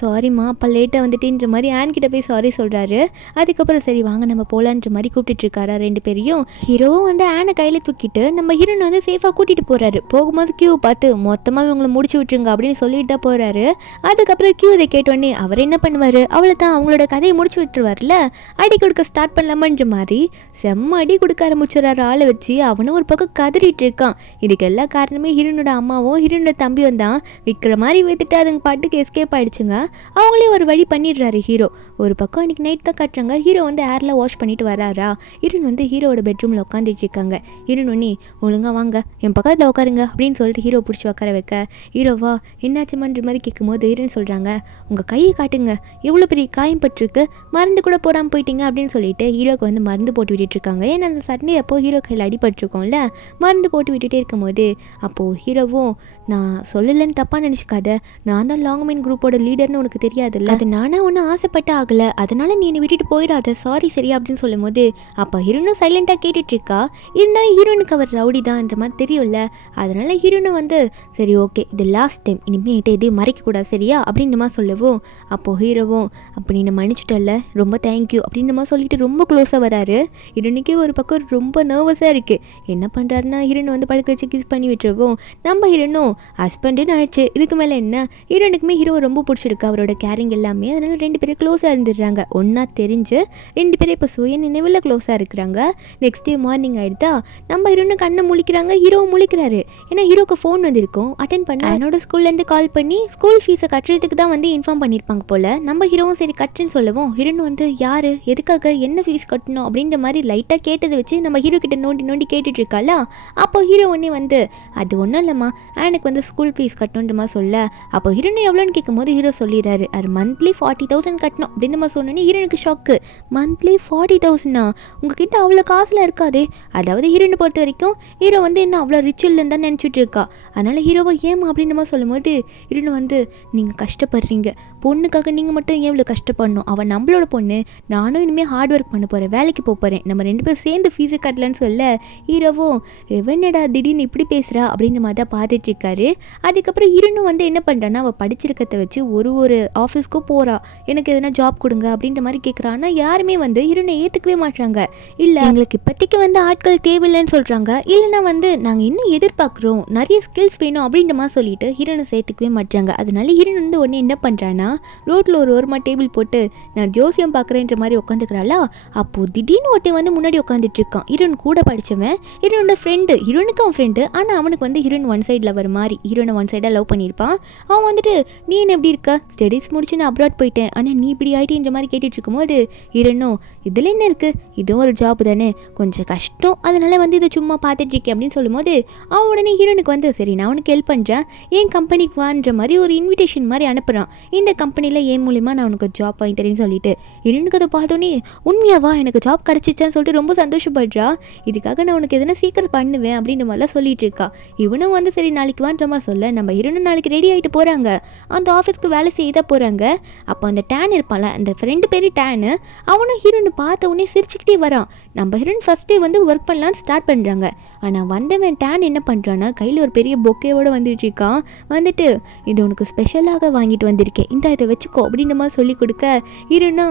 சாரிம்மா அப்போ லேட்டாக வந்துட்டுன்ற மாதிரி கிட்ட போய் சாரி சொல்கிறாரு. அதுக்கப்புறம் சரி வாங்க நம்ம போகலான்ற மாதிரி கூப்பிட்டு இருக்காரா 2 பேரையும். ஹீரோவும் வந்து ஆனை கையில் தூக்கிட்டு நம்ம ஹீரோனை வந்து சேஃபாக கூட்டிகிட்டு போகிறாரு. போகும்போது கியூ பார்த்து மொத்தமாக இவங்களை முடிச்சு விட்டுருங்க அப்படின்னு சொல்லிட்டு தான் போகிறாரு. அதுக்கப்புறம் கியூ இதை கேட்டோடனே அவர் என்ன பண்ணுவார், அவளை தான் அவங்களோட கதையை முடிச்சு விட்டுருவார்ல, அடி கொடுக்க ஸ்டார்ட் பண்ணலாமான்ற மாதிரி செம்ம அடி கொடுக்க ஆரம்பிச்சுறாரு ஆளை வச்சு. அவனும் ஒரு பக்கம் கதறிட்டு இருக்கான். இதுக்கு எல்லா காரணமே ஹீரோனோட அம்மாவும் ஹீரோனோட தம்பியும் தான் விற்கிற மாதிரி வித்துட்டு அதுங்க பாட்டுக்கு எஸ்கேப் ஆகிடுச்சுங்க. அவங்களே ஒரு வழி பண்ணிடுறாரு ஹீரோ. ஒரு பக்கம் அன்றைக்கி நைட் தான் காட்டுறாங்க. ஹீரோ வந்து ஏரில் வாஷ் பண்ணிட்டு வராரா. ஹீரோன் வந்து ஹீரோட பெட்ரூமில் உட்காந்துட்டு இருக்காங்க. ஹீரோன் ஒன்னி ஒழுங்கா வாங்க என் பக்கத்தில் உட்காருங்க அப்படின்னு சொல்லிட்டு ஹீரோ பிடிச்சி உட்கார வைக்க, ஹீரோவா என்னாச்சுமான்ற மாதிரி கேட்கும்போது ஹீரோன் சொல்கிறாங்க, உங்கள் கையை காட்டுங்க, எவ்வளோ பெரிய காயம் பட்டிருக்கு, மருந்து கூட போடாமல் போயிட்டீங்க அப்படின்னு சொல்லிட்டு ஹீரோக்கு வந்து மருந்து போட்டு விட்டுட்டு இருக்காங்க. ஏன்னா அந்த சண்டே அப்போது ஹீரோ கையில் அடிபட்டிருக்கோம்ல, மருந்து போட்டு விட்டுட்டே இருக்கும்போது அப்போது ஹீரோவும் நான் சொல்லலைன்னு தப்பாக நினச்சிக்காத, நான் தான் லாங் மைன் குரூப்போட லீடர்னு உனக்கு தெரியாதுல்ல, அது நானாக ஒன்றும் ஆசைப்பட்டு ஆகலை, அதனால நீ என்னை விட்டுட்டு போயிடாத, சாரி சரியா அப்படின்னு சொல்லும் போது அப்போ ஹீரோனும் சைலண்டாக கேட்டுட்டு இருக்கா. இருந்தாலும் ஹீரோனுக்கு அவர் ரவுடி தான்ன்ற மாதிரி தெரியும்ல, அதனால ஹீரோனும் வந்து சரி ஓகே இது லாஸ்ட் டைம், இனிமேட்டு எதையும் மறைக்கக்கூடாது சரியா அப்படின்னு மாதிரி சொல்லவும் அப்போது ஹீரோவும் அப்படி நீ மன்னிச்சிட்டல ரொம்ப தேங்க்யூ அப்படின்னு மாதிரி சொல்லிட்டு ரொம்ப க்ளோஸாக வராரு. ஹீரோனுக்கே ஒரு பக்கம் ரொம்ப நர்வஸாக இருக்குது. என்ன பண்ணுறாருன்னா ஹீரோனை வந்து படுக்க வச்சு கிஸ் பண்ணி விட்டுருவோம். நம்ம ஹீரோனும் ஹஸ்பண்டுன்னு ஆயிடுச்சு. இதுக்கு மேலே என்ன, ஹீரோனுக்குமே ஹீரோ ரொம்ப பிடிச்சிருக்கு, அவரோட கேரிங் எல்லாமே. அதனால 2 பேரும் க்ளோஸாக இருந்துடுறாங்க. ஒன்றா தெரிஞ்சு 2 பேரும் இப்போ சுய நினைவில் க்ளோஸாக இருக்கிறாங்க. நெக்ஸ்ட் டே மார்னிங் ஆகிடுதா, நம்ம ஹீரோனு கண்ணை முழிக்கிறாங்க, ஹீரோவும் முழிக்கிறாரு. ஏன்னா ஹீரோக்கு ஃபோன் வந்திருக்கும், அட்டன் பண்ண என்னோட ஸ்கூல்லேருந்து கால் பண்ணி ஸ்கூல் ஃபீஸை கட்டுறதுக்கு தான் வந்து இன்ஃபார்ம் பண்ணியிருப்பாங்க போல். நம்ம ஹீரோவும் சரி கட்டுன்னு சொல்லவும் ஹீரோனு வந்து யார் எதுக்காக என்ன ஃபீஸ் கட்டணும் அப்படின்ற மாதிரி லைட்டாக கேட்டதை வச்சு நம்ம ஹீரோ கிட்ட நோண்டி நோண்டி கேட்டுட்டு இருக்காளா. அப்போ ஹீரோ ஒன்னே வந்து அது ஒன்றும் இல்லைம்மா எனக்கு வந்து ஸ்கூல் ஃபீஸ் கட்டணுன்ற மாதிரி சொல்ல, அப்போ ஹீரோனு எவ்வளோன்னு கேட்கும்போது ஹீரோ சொல்லிடுறாரு அது மந்த்லி 40,000 கட்டணும் அப்படின்னு நம்ம சொன்னோன்னே ஹீரோனுக்கு ஷாக்கு. மந்த்லி 40,000 உங்ககிட்ட அவ்வளோ காசுலாம் இருக்காதே. அதாவது ஹீரோனை பொறுத்த வரைக்கும் ஹீரோ வந்து இன்னும் அவ்வளோ ரிச் இல்லைன்னு தான் நினச்சிட்டு இருக்கா. அதனால் ஹீரோவை ஏமா அப்படின்னு நம்ம சொல்லும்போது ஹீரோனு வந்து நீங்கள் கஷ்டப்படுறீங்க, பொண்ணுக்காக நீங்கள் மட்டும் ஏன் இவ்வளோ கஷ்டப்படணும், அவன் நம்மளோட பொண்ணு, நானும் இனிமேல் ஹார்ட் ஒர்க் பண்ண போகிறேன், வேலைக்கு போக போகிறேன், நம்ம 2 பேரும் சேர்ந்து ஃபீஸு கட்டலன்னு சொல்ல ஹீரோவும் எவனடா திடீர்னு இப்படி பேசுகிறா அப்படின்ற மாதிரி தான் பார்த்துட்டு இருக்காரு. அதுக்கப்புறம் ஹீரோனும் வந்து என்ன பண்ணுறான்னா அவள் படிச்சிருக்கத்தை வச்சு ஒரு ஆஃபீஸ்க்கும் போகிறா, எனக்கு எதனா ஜாப் கொடுங்க அப்படின்ற மாதிரி கேட்குறான்னா யாருமே வந்து ஹீரோனை ஏற்றுக்கவே மாட்டாங்க. இல்லை எங்களுக்கு இப்போதைக்கு வந்து ஆட்கள் தேவையில்லைன்னு சொல்கிறாங்க, இல்லைனா வந்து நாங்கள் இன்னும் எதிர்பார்க்குறோம், நிறைய ஸ்கில்ஸ் வேணும் அப்படின்ற மாதிரி சொல்லிட்டு ஹீரோனை சேர்த்துக்கவே மாட்டாங்க. அதனால ஹீரோன் வந்து உடனே என்ன பண்ணுறான்னா ரோட்டில் ஒரு ஓரமாக டேபிள் போட்டு நான் ஜோசியம் பார்க்குறேன்ற மாதிரி உட்காந்துக்கிறாளா. அப்போது திடீர்னு ஒருத்தன் வந்து முன்னாடி உட்காந்துட்டு இருக்கான். ஹீரோன் கூட படித்தவன், ஹீரோனோட ஃப்ரெண்டு, ஹீரோனுக்கு அவன் ஃப்ரெண்டு. ஆனால் அவனுக்கு வந்து ஹீரோன் ஒன் சைடில் வர மாதிரி ஹீரோனை ஒன் சைடாக லவ் பண்ணியிருப்பான். அவன் வந்துட்டு நீ என்ன எப்படி இருக்க, ஸ்டடீஸ் முடிச்சு நான் அப்ராட் போயிட்டேன், ஆனால் நீ இப்படி ஆகிட்டேன்ற மாதிரி கேட்டுட்டு இருக்கும்போது ஹீரோனும் இதில் என்ன இருக்குது, இதுவும் ஒரு ஜாப் தானே, கொஞ்சம் கஷ்டம், அதனால வந்து இதை சும்மா பார்த்துட்டு இருக்கேன் அப்படின்னு சொல்லும்போது அவன் உடனே ஹீரோனுக்கு வந்து சரி நான் உனக்கு ஹெல்ப் பண்ணுறேன், என் கம்பெனிக்கு வான்ற மாதிரி ஒரு இன்விடேஷன் மாதிரி அனுப்புகிறான். இந்த கம்பெனியில் என் மூலிமா நான் உனக்கு ஜாப் வாங்கி தரேன்னு சொல்லிட்டு ஹீரோனுக்கு அதை பார்த்தோன்னே உண்மையாவா எனக்கு ஜாப் கிடச்சிச்சான்னு சொல்லிட்டு ரொம்ப சந்தோஷப்படுறா. இதுக்காக நான் உனக்கு எதனா சீக்கிரம் பண்ணுவேன் அப்படின்ற மாதிரிலாம் சொல்லிட்டு இருக்கா. இவனும் வந்து சரி நாளைக்கு வான்ற மாதிரி சொல்ல நம்ம ஹீரோனும் நாளைக்கு ரெடி ஆகிட்டு போகிறாங்க. அந்த ஆஃபீஸ்க்கு வேலை செய்ய தான் போகிறாங்க. அப்போ அந்த டேன் இருப்பான்ல, அந்த 2 பேர் டேனு, அவனும் ஹீரோனை பார்த்த உடனே சிரிச்சுக்கிட்டே வரான். நம்ம ஹீரோன் ஃபஸ்ட்டே வந்து ஒர்க் பண்ணலான்னு ஸ்டார்ட் பண்ணுறாங்க. ஆனால் வந்தவன் டேன் என்ன பண்ணுறான்னா கையில் ஒரு பெரிய பொக்கேவோடு வந்துட்டு இருக்கான். வந்துட்டு இது உனக்கு ஸ்பெஷலாக வாங்கிட்டு வந்திருக்கேன், இந்த இதை வச்சுக்கோ அப்படின்ற மாதிரி சொல்லி கொடுக்க ஹீரோனா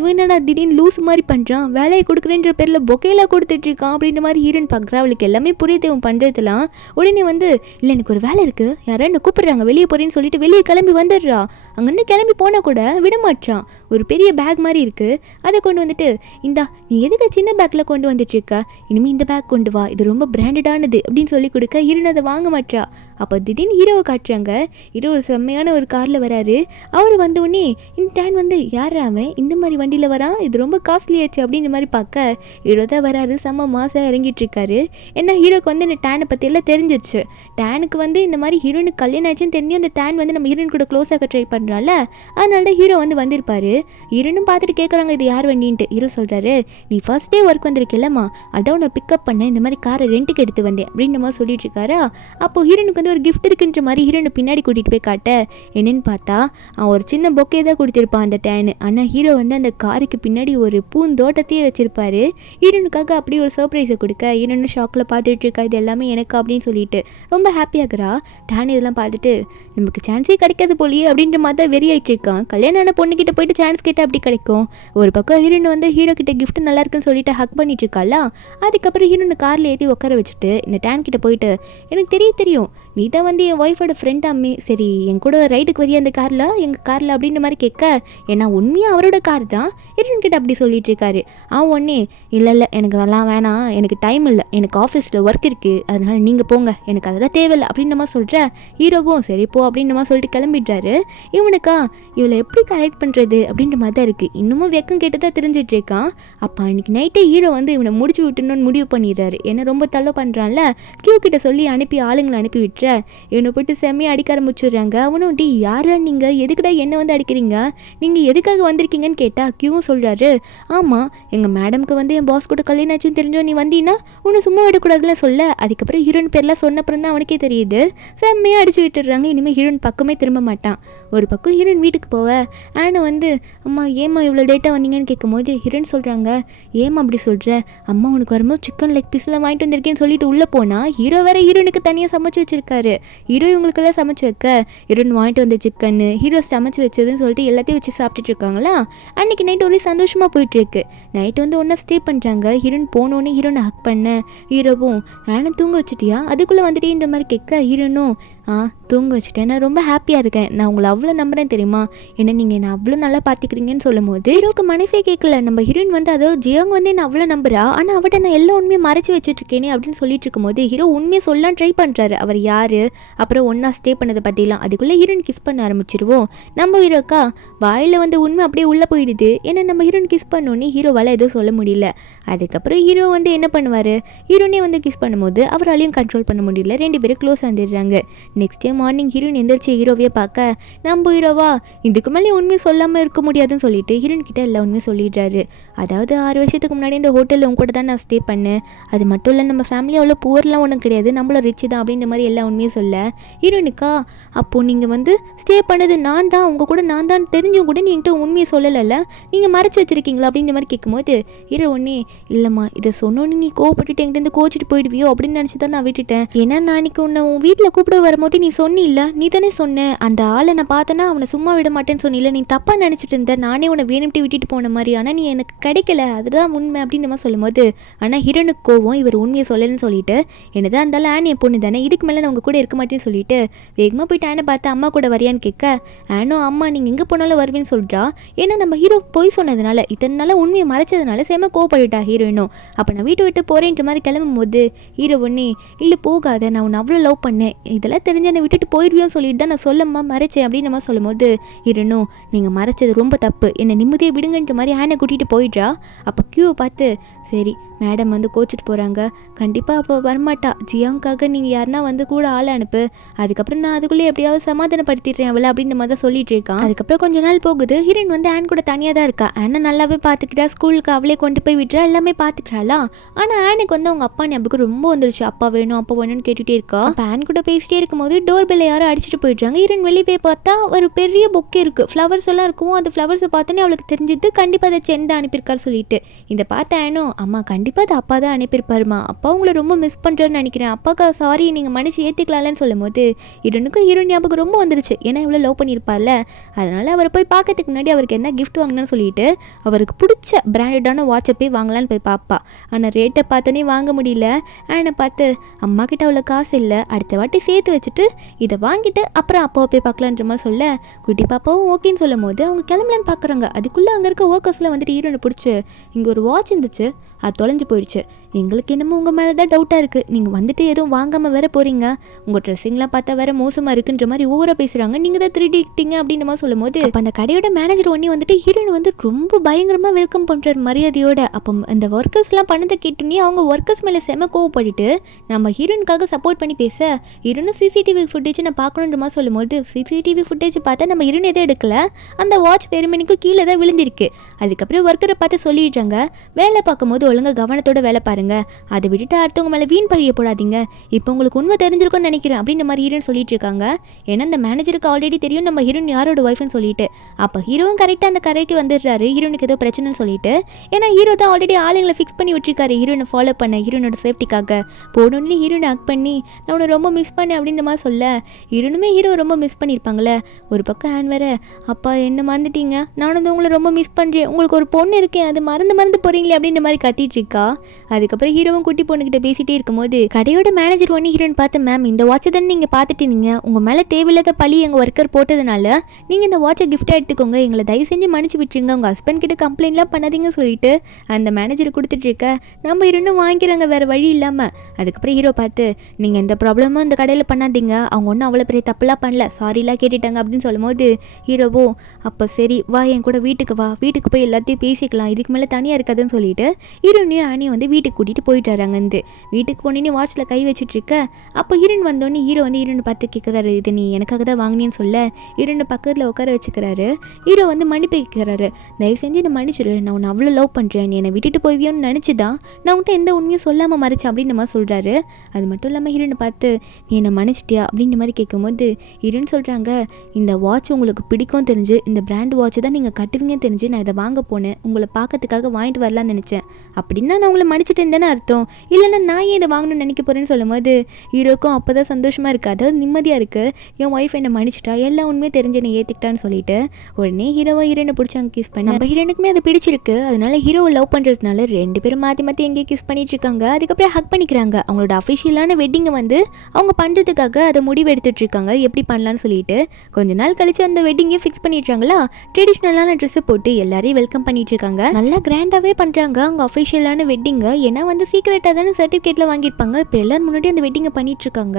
இவனடா திடீர்னு லூஸ் மாதிரி பண்ணுறான், வேலையை கொடுக்குறேன்ற பேரில் பொக்கேலாம் கொடுத்துட்டு இருக்கான் அப்படின்ற மாதிரி ஹீரோன் பார்க்குறா. அவளுக்கு எல்லாமே புரியுது அவன் பண்ணுறதுலாம். உடனே வந்து இல்லை எனக்கு ஒரு வேலை இருக்குது, யாரோ என்ன கூப்பிட்றாங்க வெளியே போகிறேன்னு சொல்லிட்டு வெளியே கிளம்பி வந்துடுறா. அங்கன்னு கிளம்பி போனால் கூட விடமாட்டான். ஒரு பெரிய பேக் மாதிரி இருக்குது, அதை கொண்டு வந்துட்டு இந்தா நீ எதுக்கு சின்ன பேக்கில் கொண்டு வந்துட்டுருக்க, இனிமேல் இந்த பேக் கொண்டு வா, இது ரொம்ப பிராண்டடானது அப்படின்னு சொல்லி கொடுக்க ஹீரோன் அதை வாங்க மாட்டா. அப்போ திடீர்னு ஹீரோவை காட்டுறாங்க. ஹீரோ ஒரு செம்மையான ஒரு காரில் வராரு. அவர் வந்த உடனே இந்த டேன் வந்து யார் அவன் இந்த மாதிரி வண்டியில் வரான், இது ரொம்ப காஸ்ட்லியாச்சு அப்படின்ற மாதிரி பார்க்க ஹீரோ தான் வராரு. செம்ம மாசாக இறங்கிட்டு இருக்காரு. ஏன்னா ஹீரோக்கு வந்து இந்த டேனை பற்றி எல்லாம் தெரிஞ்சிச்சு. டேனுக்கு வந்து இந்த மாதிரி ஹீரோனுக்கு கல்யாணம் ஆச்சுன்னு தெரிஞ்சு அந்த டேன் வந்து நம்ம ஹீரோன் கூட க்ளோஸாக ட்ரை பண்ணுறால, அதனால தான் ஹீரோ வந்து வந்திருப்பாரு. ஹீரோனும் பார்த்துட்டு கேட்குறாங்க இது யார் வண்டின்ட்டு. ஹீரோ சொல்கிறாரு நீ ஃபர்ஸ்ட் டே ஒர்க் வந்திருக்கலம்மா, அதான் உன்னை பிக்கப் பண்ண இந்த மாதிரி காரை ரெண்ட்டுக்கு எடுத்து வந்தேன் அப்படின்ற மாதிரி சொல்லிட்டு இருக்காரா. அப்போ ஹீரோனுக்கு வந்து ஒரு கிஃப்ட் இருக்குன்ற மாதிரி ஹீரோனை பின்னாடி கூட்டிகிட்டு போய் காட்ட என்னன்னு பார்த்தா அவன் ஒரு சின்ன பொக்கே தான் கொடுத்துருப்பான் அந்த டேனு. ஆனால் ஹீரோ வந்து அந்த காருக்கு பின்னாடி ஒரு பூந்தோட்டத்தையே வச்சிருப்பாரு. ஹீரோனுக்காக அப்படி ஒரு சர்ப்ரைஸை கொடுக்க ஹீரோனு ஷாக்கில் பார்த்துட்டு இருக்கா, இது எல்லாமே எனக்கு அப்படின்னு சொல்லிட்டு ரொம்ப ஹாப்பியாகிறா. டேன் இதெல்லாம் பார்த்துட்டு நமக்கு சான்ஸே கிடைக்காது போலியே அப்படின்ற மாதிரி தான் வெறி ஆகிட்டு இருக்கான். கல்யாணம் ஆன பொண்ணுக்கிட்ட போயிட்டு சான்ஸ் கேட்டால் அப்படி கிடைக்கும். ஒரு பக்கம் ஹீரோயின் வந்து ஹீரோ கிட்ட கிஃப்ட் நல்லா இருக்குன்னு சொல்லிட்டு ஹக் பண்ணிட்டு இருக்காளா. அதுக்கப்புறம் ஹீரோனை காரில் ஏற்றி உட்கார வச்சுட்டு இந்த டேன் கிட்ட போயிட்டு, எனக்கு தெரியும் நீ தான் வந்து என் ஒய்ஃபோட ஃப்ரெண்டாமே, சரி என் கூட ரைடுக்கு வரியா அந்த காரில் எங்கள் காரில் அப்படின்ற மாதிரி கேட்க, ஏன்னா உண்மையாக அவரோட கார் தான் ஹீரோயின் கிட்ட அப்படி சொல்லிட்டு இருக்காரு. ஒன்னே இல்லை எனக்கு எல்லாம் வேணாம், எனக்கு டைம் இல்லை, எனக்கு ஆஃபீஸில் ஒர்க் இருக்குது, அதனால நீங்கள் போங்க, எனக்கு அதெல்லாம் தேவையில்லை அப்படின்ற மாதிரி சொல்கிற. ஹீரோவும் சரி போ அப்படின்ற மாதிரி சொல்லிட்டு கிளம்பிடுறாரு. இவனுக்கா இவளை எப்படி கரெக்ட் பண்ணுறது அப்படின்ற மாதிரி தான் இருக்குது. இன்னமும் வெக்கம் கேட்டு தான் தெரிஞ்சிட்டு இருக்கான். அப்போ அன்றைக்கி நைட்டே ஹீரோ வந்து இவனை முடிச்சு விட்டுணுன்னு முடிவு பண்ணிடுறாரு. ஏன்னா ரொம்ப தள்ள பண்ணுறான்ல. கியூ கிட்ட சொல்லி அனுப்பி ஆளுங்களை அனுப்பி விட்டுற. இவனை போய்ட்டு செம்மையாக அடிக்க ஆரம்பிச்சுடுறாங்க. அவனும் டி யாரா நீங்கள், எதுக்குடா என்ன வந்து அடிக்கிறீங்க, நீங்கள் எதுக்காக வந்திருக்கீங்கன்னு கேட்டால் கியூவும் சொல்கிறாரு, ஆமாம் எங்கள் மேடம்க்கு வந்து என் பாஸ் கூட கல்யாணம் ஆச்சுன்னு தெரிஞ்சோ நீ வந்தீங்கன்னா உன்னை சும்மா விடக்கூடாதுலாம் சொல்ல. அதுக்கப்புறம் ஹீரோயின் பேர்லாம் சொன்னப்புறம் தான் அவனுக்கே தெரியுது. செம்மையாக அடிச்சு விட்டுடுறாங்க. இனிமேல் ஹீரோயின் பக்கமே திரும்ப மாட்டான். ஒரு பக்கம் ஹீரோயின் வீட்டுக்கு போவ ஆனா வந்து, அம்மா ஏம்மா இவ்வளோ லேட்டாக வந்தீங்கன்னு கேட்கும்போது ஹீரோயின் சொல்கிறாங்க, ஏம்மா அப்படி சொல்கிற, அம்மா உனக்கு வரும்போது சிக்கன் லெக் பீஸ்லாம் வாங்கிட்டு வந்திருக்கேன்னு சொல்லிட்டு உள்ளே போனால் ஹீரோ வேற ஹீரோனுக்கு தனியாக சமைச்சு வச்சிருக்காரு. ஹீரோ இவங்களுக்கெல்லாம் சமைச்சு வைக்க ஹீரோயின் வாங்கிட்டு வந்த சிக்கன் ஹீரோ சமைச்சு வச்சதுன்னு சொல்லிட்டு எல்லாத்தையும் வச்சு சாப்பிட்டுட்டு இருக்காங்களா. அன்றைக்கி நைட் ஒரே சந்தோஷமாக போயிட்டுருக்கு. நைட்டு வந்து ஒன்றா ஸ்டே பண்ணுறாங்க. ஹீரோயின் போனோடனே ஹீரோனை ஹக் பண்ண ஹீரோவும், நானும் தூங்க வச்சுட்டியா, அதுக்குள்ளே வந்துட்டேன்ற மாதிரி கேட்க ஹீரோனும், தூங்க வச்சுட்டேன், நான் ரொம்ப ஹாப்பியாக இருக்கேன், நான் உங்களை அவ்வளோ நம்புறேன் தெரியுமா, ஏன்னா நீங்கள் என்ன அவ்வளோ நல்லா பார்த்துக்கிறீங்கன்னு சொல்லும் போது ஹீரோக்கு மனசே கேட்கல. நம்ம ஹீரோயின் வந்து அதோ ஜியோங் வந்து என்ன அவ்வளோ நம்புறா, ஆனால் அவட்ட நான் எல்லா உண்மையை மறைச்சி வச்சுட்ருக்கேனே அப்படின்னு சொல்லிட்டு இருக்கும்போது ஹீரோ உண்மையை சொல்லலாம் ட்ரை பண்ணுறாரு. அவர் யார், அப்புறம் ஒன்றா ஸ்டே பண்ணதை பற்றிலாம். அதுக்குள்ளே ஹீரோயின் கிஸ் பண்ண ஆரம்பிச்சிருவோம். நம்ம ஹீரோக்கா வாயில் வந்து உண்மை அப்படியே உள்ளே போயிடுது. ஏன்னா நம்ம ஹீரோயின் கிஸ் பண்ணோன்னே ஹீரோவால் எதுவும் சொல்ல முடியல. அதுக்கப்புறம் ஹீரோ வந்து என்ன பண்ணுவார், ஹீரோனே வந்து கிஸ் பண்ணும்போது அவராலையும் கண்ட்ரோல் பண்ண முடியல. 2 பேரும் க்ளோஸ் வந்துடுறாங்க. நெக்ஸ்ட் டே மார்னிங் ஹீரோயின் எந்திரிச்சு ஹீரோவே பார்க்க, நம்ம ஹீரோவா இதுக்கு மேலே உண்மையை சொல்லாமல் இருக்க முடியாதுன்னு சொல்லிட்டு ஹீரோயின் கிட்ட எல்லா உண்மையும் சொல்லிடுறாரு. அதாவது 6 வருஷத்துக்கு முன்னாடி இந்த ஹோட்டலில் உங்க கூட தான் நான் ஸ்டே பண்ணேன், அது மட்டும் இல்லை நம்ம ஃபேமிலி அவ்வளோ புவர்லாம் ஒன்றும் கிடையாது, நம்மள ரிச் தான் அப்படின்ற மாதிரி எல்லா உண்மையும் சொல்ல. ஹீரோயினுக்கா அப்போது நீங்கள் வந்து ஸ்டே பண்ணது நான் தான், உங்கள் கூட நான் தான் தெரிஞ்சும் கூட நீ என்கிட்ட உண்மையை சொல்லலைல்ல, நீங்கள் மறைச்சி வச்சிருக்கீங்களா அப்படின்ற மாதிரி கேட்கும்போது ஹீரோ ஒன்னே, இல்லைம்மா இதை சொன்னோன்னு நீ கோவப்பட்டுட்டு என்கிட்ட கோச்சிட்டு போயிடுவியோ அப்படின்னு நினச்சி தான் நான் விட்டுட்டேன். ஏன்னா நாளைக்கு உன்னை உன் வீட்டில் கூப்பிட வரும்போது நீ சொன்னில்ல, நீ தானே சொன்ன அந்த ஆளை நான் பார்த்தேன்னா அவனை சும்மா விட மாட்டேன்னு சொன்னில்ல, நீ தப்பாக நினச்சிட்டு இருந்த, நானே உன்னை வேணும்ட்டு விட்டுட்டு போன மாதிரி, ஆனால் நீ எனக்கு கிடைக்கல, அதுதான் உண்மை அப்படின்னு நம்ம சொல்லும்போது, ஆனால் ஹீரோனுக்கு கோவம் இவர் உண்மையை சொல்லலன்னு சொல்லிட்டு, என்னதான் இருந்தாலும் ஆன் என் பொண்ணு தானே, இதுக்கு மேலே நான் உங்கள் கூட இருக்க மாட்டேன்னு சொல்லிட்டு வேகமாக போயிட்டு ஆனை பார்த்து அம்மா கூட வரியான்னு கேட்க, ஆனோ அம்மா நீங்கள் எங்கே போனாலும் வருவேன்னு சொல்கிறா. ஏன்னா நம்ம ஹீரோ போய் சொன்னதுனால இத்தனை நாளாக உண்மையை மறைச்சதுனால சேம கோவப்பட்டுட்டா ஹீரோயினும். அப்போ நான் வீட்டை விட்டு போகிறேன்ற மாதிரி கிளம்பும் போது ஹீரோ ஒன்னே, இல்லை போகாத, நான் உன்னை அவ்வளோ லவ் பண்ணேன், இதெல்லாம் தெரிஞ்ச என்னை விட்டுட்டு போயிடுவியோன்னு சொல்லிட்டு தான் நான் சொல்லம்மா மறைச்சேன் அப்படின்னு நம்ம சொல்லும் போது ஹீரோனும், நீங்கள் மறைச்சது ரொம்ப தப்பு, என்னை நிம்மதியை விடுங்கன்ற மாதிரி ஆனை கூட்டிகிட்டு போயிடுறா. அப்போ கியூவை பார்த்து, சரி மேடம் வந்து கோச்சிட்டு போகிறாங்க, கண்டிப்பாக அப்போ வரமாட்டா, ஜியாங்காக நீங்கள் யாருன்னா வந்து கூட ஆளை அனுப்பு, அதுக்கப்புறம் நான் அதுக்குள்ளே எப்படியாவது சமாதானப்படுத்திடுறேன் அவளை அப்படின்னு நம்ம தான் சொல்லிட்டு இருக்கான். அதுக்கப்புறம் கொஞ்ச நாள் போகுது. ஹீரோயின் வந்து ஆன் கூட தனியாக தான் இருக்கா. ஆனை நல்லாவே பார்த்துக்கிறா, ஸ்கூலுக்கு அவளே கொண்டு போய் விட்டுறா, எல்லாமே பார்த்துக்கிறாளா. ஆனால் ஆனுக்கு வந்து அவங்க அப்பா ஞாபகம் ரொம்ப வந்துருச்சு, அப்பா வேணும் அப்பா வேணும்னு கேட்டுகிட்டே இருக்கா. அப்போ ஆன் கூட பேசிட்டே இருக்கும்போது டோர் பெல்லை யாரும் அடிச்சுட்டு போயிடுறாங்க. ஹீரோயின் வெளியே போய் பார்த்தா ஒரு பெரிய பொக்கே இருக்குது, ஃப்ளவர்ஸ் எல்லாம் இருக்கும். அந்த ஃப்ளவர்ஸை பார்த்தோன்னே அவளுக்கு தெரிஞ்சுது கண்டிப்பாக அதை சென்னை அனுப்பியிருக்காரு சொல்லிட்டு. இதை பார்த்த ஆனும், அம்மா கண்டிப்பாக அது அப்பா தான் அனுப்பியிருப்பாருமா, அப்பா உங்களை ரொம்ப மிஸ் பண்ணுறேன்னு நினைக்கிறேன், அப்பாக்கா சாரி நீங்கள் மனுஷன் ஏற்றிக்கலாம்னு சொல்லும் போது ஹீரோனுக்கும் ஹீரோயின் ஞாபகம் ரொம்ப வந்துருச்சு. ஏன்னா இவ்வளோ லவ் பண்ணியிருப்பார்ல, அதனால் அவரை போய் பார்க்கறதுக்கு முன்னாடி அவருக்கு என்ன கிஃப்ட் வாங்கினு சொல்லிட்டு அவருக்கு பிடிச்ச பிராண்டடான வாட்சை போய் வாங்கலான்னு போய் பார்ப்பா. ஆனால் ரேட்டை பார்த்தோன்னே வாங்க முடியல. ஆனை பார்த்து, அம்மா கிட்ட அவ்வளோ காசு இல்லை, அடுத்த வாட்டி சேர்த்து வச்சுட்டு இதை வாங்கிட்டு அப்புறம் அப்பாவை போய் பார்க்கலான்ற மாதிரி சொல்ல, குட்டி பாப்பாவும் ஓகேன்னு சொல்லும் போது அவங்க கிளம்பலான்னு பார்க்குறாங்க. அதுக்குள்ளே அங்கே இருக்க ஒர்க்கர்ஸ்லாம் வந்துட்டு ஹீரோனை பிடிச்சி, இங்கே ஒரு வாட்ச் இருந்துச்சு அது தொலைஞ்சு போயிடுச்சு, எங்களுக்கு என்னமோ உங்கள் மேலே தான் டவுட்டாக இருக்குது, நீங்கள் வந்துட்டு எதுவும் வாங்காமல் வேற போகிறீங்க, உங்கள் ட்ரெஸ்ஸிங்லாம் பார்த்தா வேற மோசமாக இருக்குன்ற மாதிரி ஓவராக பேசுகிறாங்க, நீங்கள் தான் திருடிட்டீங்க அப்படின்னு மாதிரி சொல்லும் போது அப்போ அந்த கடையோட மேனேஜர் ஒன்றே வந்துட்டு ஹீரோயின் வந்து ரொம்ப பயங்கரமாக வெல்கம் பண்ணுறாரு மரியாதையோட. அப்போ இந்த ஒர்க்கர்ஸ்லாம் பண்ணதை கேட்டோன்னே அவங்க ஒர்க்கர்ஸ் மேலே செம கோவப்பட்டுட்டு நம்ம ஹீரோயினுக்காக சப்போர்ட் பண்ணி பேச, ஹீரோனும் சிசிடிவி ஃபுட்டேஜ் நான் பார்க்கணுன்ற மாதிரி சொல்லும் போது சிசிடிவி ஃபுட்டேஜ் பார்த்தா நம்ம ஹீரோயின் எதுவும் எடுக்கல, அந்த வாட்ச் பெருமணிக்கும் கீழே தான் விழுந்திருக்கு. அதுக்கப்புறம் ஒர்க்கரை பார்த்து சொல்லிடுறாங்க, வேலை பார்க்கும்போது ஒழுங்காக கவனத்தோட வேலை பாருங்க, பாருங்க, அதை விட்டுட்டு அடுத்தவங்க மேலே வீண் பழிய போடாதீங்க, இப்போ உங்களுக்கு உண்மை தெரிஞ்சிருக்கும்னு நினைக்கிறேன் அப்படின்ற மாதிரி ஹீரோன்னு சொல்லிட்டு இருக்காங்க. ஏன்னா அந்த மேனேஜருக்கு ஆல்ரெடி தெரியும் நம்ம ஹீரோயின் யாரோட ஒய்ஃப்னு சொல்லிட்டு. அப்போ ஹீரோவும் கரெக்டாக அந்த கரைக்கு வந்துடுறாரு ஹீரோனுக்கு ஏதோ பிரச்சனைன்னு சொல்லிட்டு. ஏன்னா ஹீரோ தான் ஆல்ரெடி ஆளுங்களை ஃபிக்ஸ் பண்ணி விட்டுருக்காரு ஹீரோனை ஃபாலோ பண்ண, ஹீரோனோட சேஃப்டிக்காக. போனோடனே ஹீரோனை ஹக் பண்ணி நான் உன்னை ரொம்ப மிஸ் பண்ணேன் அப்படின்ற மாதிரி சொல்ல, ஹீரோனுமே ஹீரோ ரொம்ப மிஸ் பண்ணியிருப்பாங்களே. ஒரு பக்கம் ஹேண்ட் வேற, அப்பா என்ன மறந்துட்டீங்க, நானும் வந்து உங்களை ரொம்ப மிஸ் பண்ணுறேன், உங்களுக்கு ஒரு பொண்ணு இருக்கேன் அது மறந்து போகிறீங்களே அப்படின்ற மாதிரி கத்திட்டு இருக்கா. அதுக்கப்புறம் ஹீரோவும் குட்டி பொண்ணுக்கிட்ட பேசிகிட்டே இருக்கும்போது கடையோட மேனேஜர் ஒன்று ஹீரோன்னு பார்த்து, மேம் இந்த வாட்சை தானே நீங்கள் பார்த்துட்டீங்க, உங்கள் மேலே தேவையில்லாத பழி எங்கள் ஒர்க்கர் போட்டதுனால நீங்கள் இந்த வாட்சை கிஃப்டாக எடுத்துக்கோங்க, எங்களை தயவு செஞ்சு மன்னிச்சு விட்டுருங்க, உங்கள் ஹஸ்பண்ட் கிட்ட கம்ப்ளைண்ட்லாம் பண்ணாதீங்க சொல்லிட்டு அந்த மேனேஜர் கொடுத்துட்டு இருக்க. நம்ம ஹீரோனும் வாங்கிக்கிறாங்க வேறு வழி இல்லாமல். அதுக்கப்புறம் ஹீரோ பார்த்து, நீங்கள் எந்த ப்ராப்ளமும் இந்த கடையில் பண்ணாதீங்க, அவங்க ஒன்றும் அவ்வளோ பெரிய தப்பெல்லாம் பண்ணல, சாரிலாம் கேட்டுட்டாங்க அப்படின்னு சொல்லும்போது ஹீரோவோ அப்போ சரி வா என் கூட வீட்டுக்கு வா, வீட்டுக்கு போய் எல்லாத்தையும் பேசிக்கலாம், இதுக்கு மேலே தனியாக இருக்காதுன்னு சொல்லிட்டு ஹீரோனையும் ஆனியும் வந்து வீட்டுக்கு கூட்டிகிட்டு போயிட்டு வராங்கந்து. வீட்டுக்கு போனோன்னே வாட்சில் கை வச்சுட்டு இருக்க. அப்போ ஹீரோன் வந்தோடனே ஹீரோ வந்து ஹீரோனை பார்த்து கேட்குறாரு, இது நீ எனக்காக தான் வாங்கினேன்னு சொல்ல ஹீரோனை பக்கத்தில் உட்கார வச்சுக்கிறாரு. ஹீரோ வந்து மன்னிப்பு கேட்குறாரு, தயவு செஞ்சு என்னை மன்னிச்சிரு, நான் உன்னை அவ்வளோ லவ் பண்ணுறேன், நீ என்னை விட்டுட்டு போய்வியோன்னு நினச்சி தான் நான் உன்ட்ட எந்த உண்மையும் சொல்லாமல் மறைச்சேன் அப்படின்னு நம்ம சொல்கிறாரு. அது மட்டும் இல்லாமல் ஹீரோனை பார்த்து நீ என்னை மன்னிச்சிட்டியா அப்படின்ற மாதிரி கேட்கும்போது ஹீரோன்னு சொல்கிறாங்க, இந்த வாட்ச் உங்களுக்கு பிடிக்கும் தெரிஞ்சு, இந்த பிராண்ட் வாட்ச் தான் நீங்கள் கட்டுவீங்கன்னு தெரிஞ்சு நான் இதை வாங்க போனேன், உங்களை பார்க்கறதுக்காக வாங்கிட்டு வரலான்னு நினச்சேன், அப்படின்னா நான் உங்களை மன்னிச்சிட்டேன்னு தானே அர்த்தம், இல்லைன்னா நான் ஏன் இதை வாங்கணும்னு நினைக்க போகிறேன்னு சொல்லும்போது ஹீரோக்கும் அப்போ தான் சந்தோஷமாக இருக்குது, அதாவது நிம்மதியாக இருக்குது, என் ஒய்ஃப் என்னை மன்னிச்சிட்டா, எல்லா உண்மையும் தெரிஞ்சு என்னை ஏற்றுக்கிட்டான்னு சொல்லிட்டு உடனே ஹீரோனை பிடிச்சாங்க கிஸ் பண்ணி. நம்ம ஹீரோனுக்குமே அது பிடிச்சிருக்கு, அதனால ஹீரோவை லவ் பண்ணுறதுனால ரெண்டு பேரும் மாற்றி எங்கேயும் கிஸ் பண்ணிட்டு இருக்காங்க. அதுக்கப்புறம் ஹக் பண்ணிக்கிறாங்க. அவங்களோட அஃபிஷியலான வெட்டிங்கை வந்து அவங்க பண்ணுறதுக்காக அதை முடிவு எடுத்துட்டு இருக்காங்க எப்படி பண்ணலான்னு சொல்லிட்டு. கொஞ்ச நாள் கழிச்சு அந்த வெட்டிங்கே ஃபிக்ஸ் பண்ணிடுறாங்களா. ட்ரெடிஷ்னலான ட்ரெஸ்ஸை போட்டு எல்லாரையும் வெல்கம் பண்ணிட்டு இருக்காங்க. நல்லா கிராண்டாகவே பண்ணுறாங்க அவங்க அஃபிஷியலான வெட்டிங்கை. ஏன்னா வந்து சீக்கிரட்டாக தானே சர்டிஃபிகேட்டில் வாங்கியிருப்பாங்க, இப்போ எல்லாரும் முன்னாடி அந்த வெட்டிங்கை பண்ணிட்டு இருக்காங்க.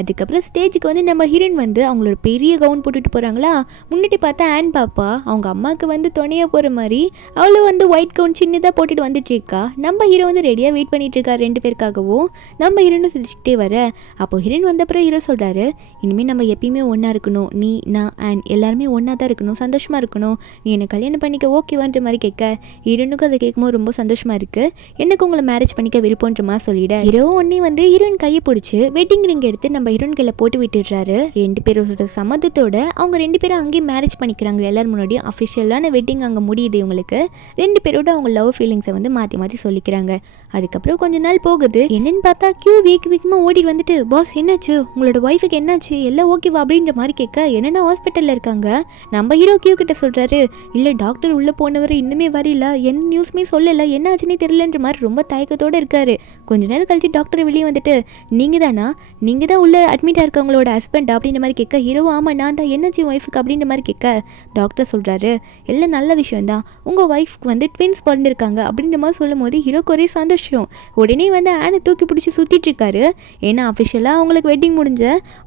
அதுக்கப்புறம் ஸ்டேஜுக்கு வந்து நம்ம ஹீரோயின் வந்து அவங்களோட பெரிய கவுன் போட்டுட்டு போகிறாங்களா. முன்னாடி பார்த்தா ஆன் பாப்பா அவங்க அம்மாவுக்கு வந்து துணையாக போகிற மாதிரி அவளும் வந்து ஒயிட் கவுன் சின்னதாக போட்டுட்டு வந்துட்டு இருக்கா. நம்ம ஹீரோ வந்து ரெடியாக வெயிட் பண்ணிட்டு இருக்கா ரெண்டு பேருக்காகவும். நம்ம ஹீரோன்னு சிரிச்சுக்கிட்டே வர. அப்போ ஹீரோயின் வந்த அப்புறம் ஹீரோ சொல்கிறாரு, இனிமேல் நம்ம எப்பயுமே ஒன்றா இருக்கணும், நீ நான் அண்ட் எல்லாருமே ஒன்றா தான் இருக்கணும், சந்தோஷமாக இருக்கணும், நீ என்னை கல்யாணம் பண்ணிக்க ஓகேவான்ற மாதிரி கேட்க ஹீரோனுக்கும் அதை கேட்கும்போது ரொம்ப சந்தோஷமாக இருக்குது, எனக்கு உங்களை மேரேஜ் பண்ணிக்க விருப்பன்ற மாதிரி சொல்லிட. ஹீரோ ஒன்னே வந்து ஹீரோயின் கையை பிடிச்சி வெட்டிங் ரிங் எடுத்து நம்ம ஹீரோயின் கையில் போட்டு விட்டுடுறாரு. ரெண்டு பேரோட சம்மதத்தோட அவங்க ரெண்டு பேரும் அங்கேயே மேரேஜ் பண்ணிக்கிறாங்க. எல்லாரும் முன்னாடியும் அஃபிஷியலான வெட்டிங் அங்கே முடியுது இவங்களுக்கு. ரெண்டு பேரோட அவங்க லவ் ஃபீலிங்ஸை வந்து மாற்றி சொல்லிக்கிறாங்க. அதுக்கப்புறம் கொஞ்ச நாள் போகுது. என்னன்னு பார்த்தா கியூ வேகமாக ஓடிட்டு வந்துட்டு, பாஸ் என்னாச்சு, உங்களோட ஒய்ஃபுக்கு என்னாச்சு, எல்லாம் ஓகேவா அப்படின்ற மாதிரி கேட்க, என்னென்ன ஹாஸ்பிட்டலில் இருக்காங்க. நம்ம ஹீரோ கியூ கிட்ட சொல்கிறாரு, இல்லை டாக்டர் உள்ளே போனவர் இன்னுமே வரல, எந்த நியூஸுமே சொல்லலை, என்ன ஆச்சுன்னே தெரியலன்ற மாதிரி ரொம்ப தயக்கத்தோடு இருக்காரு. கொஞ்ச நேரம் கழிச்சு டாக்டர் வெளியே வந்துட்டு, நீங்கள் தானா, நீங்கள் தான் உள்ளே அட்மிட்டாக இருக்கவங்களோட ஹஸ்பண்ட் அப்படின்ற மாதிரி கேட்க, ஹீரோ ஆமாம் நான் தான், என்னாச்சு ஒய்ஃபுக்கு அப்படின்ற மாதிரி கேட்க டாக்டர் சொல்கிறாரு, எல்லாம் நல்ல விஷயம் தான், உங்கள் ஒய்ஃப்க்கு வந்து ட்வின்ஸ் பிறந்திருக்காங்க அப்படின்ற மாதிரி சொல்லும் போது ஹீரோக்கு ஒரே சந்தோஷம். உடனே வந்து ஆனை தூக்கி பிடிச்சி சுற்றிட்டு இருக்காரு. ஏன்னா அஃபிஷியலாக அவங்களுக்கு வெட்டிங் முடிஞ்ச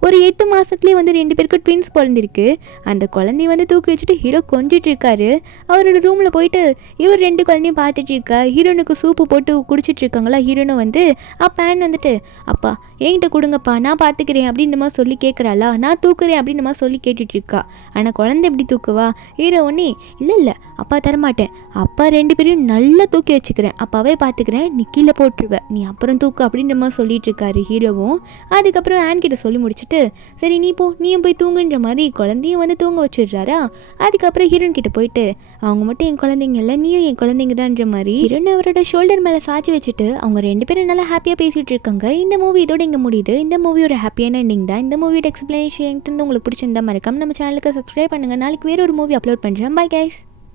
ஒரு 8 மாதத்துலேயே வந்து 2 பேருக்கு ட்வின்ஸ் பிறந்திருக்கு. அந்த குழந்தைய வந்து தூக்கி வச்சுட்டு ஹீரோ கொஞ்சிட்டு இருக்காரு. அவரோட ரூமில் போயிட்டு இவர் 2 குழந்தையும் பார்த்துட்டு இருக்கா. ஹீரோனுக்கு சூப்பு போட்டு குடிச்சிட்டு இருக்காங்களா. ஹீரோனும் வந்து அப்போ ஆன் வந்துட்டு, அப்பா என்கிட்ட கொடுங்கப்பா நான் பார்த்துக்கிறேன் அப்படின்ற மாதிரி சொல்லி கேட்குறாளா. நான் தூக்குறேன் அப்படின்ற மாதிரி சொல்லி கேட்டுட்டு இருக்கா. ஆனால் குழந்தை எப்படி தூக்குவா. ஹீரோ ஒன்னே இல்லை அப்பா தரமாட்டேன், அப்பா 2 பேரையும் நல்லா தூக்கி வச்சுக்கிறேன், அப்பாவே பார்த்துக்கிறேன், நீ கீழே போட்டுருவேன், நீ அப்புறம் தூக்கு அப்படின்ற மாதிரி சொல்லிட்டு இருக்காரு ஹீரோவும். அதுக்கப்புறம் ஆன் கிட்ட சொல்லி முடிச்சுட்டு, சரி நீ போ நீயும் போய் தூங்குன்ற மாதிரி குழந்தையும் வந்து தூங்க வச்சிடுறாரா. அதுக்கப்புறம் ஹீரோன் கிட்ட போயிட்டு, அவங்க மட்டும் என் குழந்தைங்க இல்லை, நீயும் என் குழந்தைங்க தான்ற மாதிரி ஹீரோன் அவரோட ஷோல்டர் மேலே சாய்ச்சி வச்சுட்டு அவங்க 2 பேரும் நல்லா ஹாப்பியாக பேசிகிட்டு இருக்காங்க. இந்த மூவி இதோட இங்கே முடியுது. இந்த மூவியோட ஹாப்பியான எண்டிங் தான். இந்த மூவியோட எக்ஸ்பிளனேஷன் உங்களுக்கு பிடிச்சிருந்தா மறக்காம நம்ம சேனலுக்கு சப்ஸ்கிரைப் பண்ணுங்கள். நாளைக்கு வேற ஒரு மூவி அப்லோட் பண்ணுறேன். Bye guys.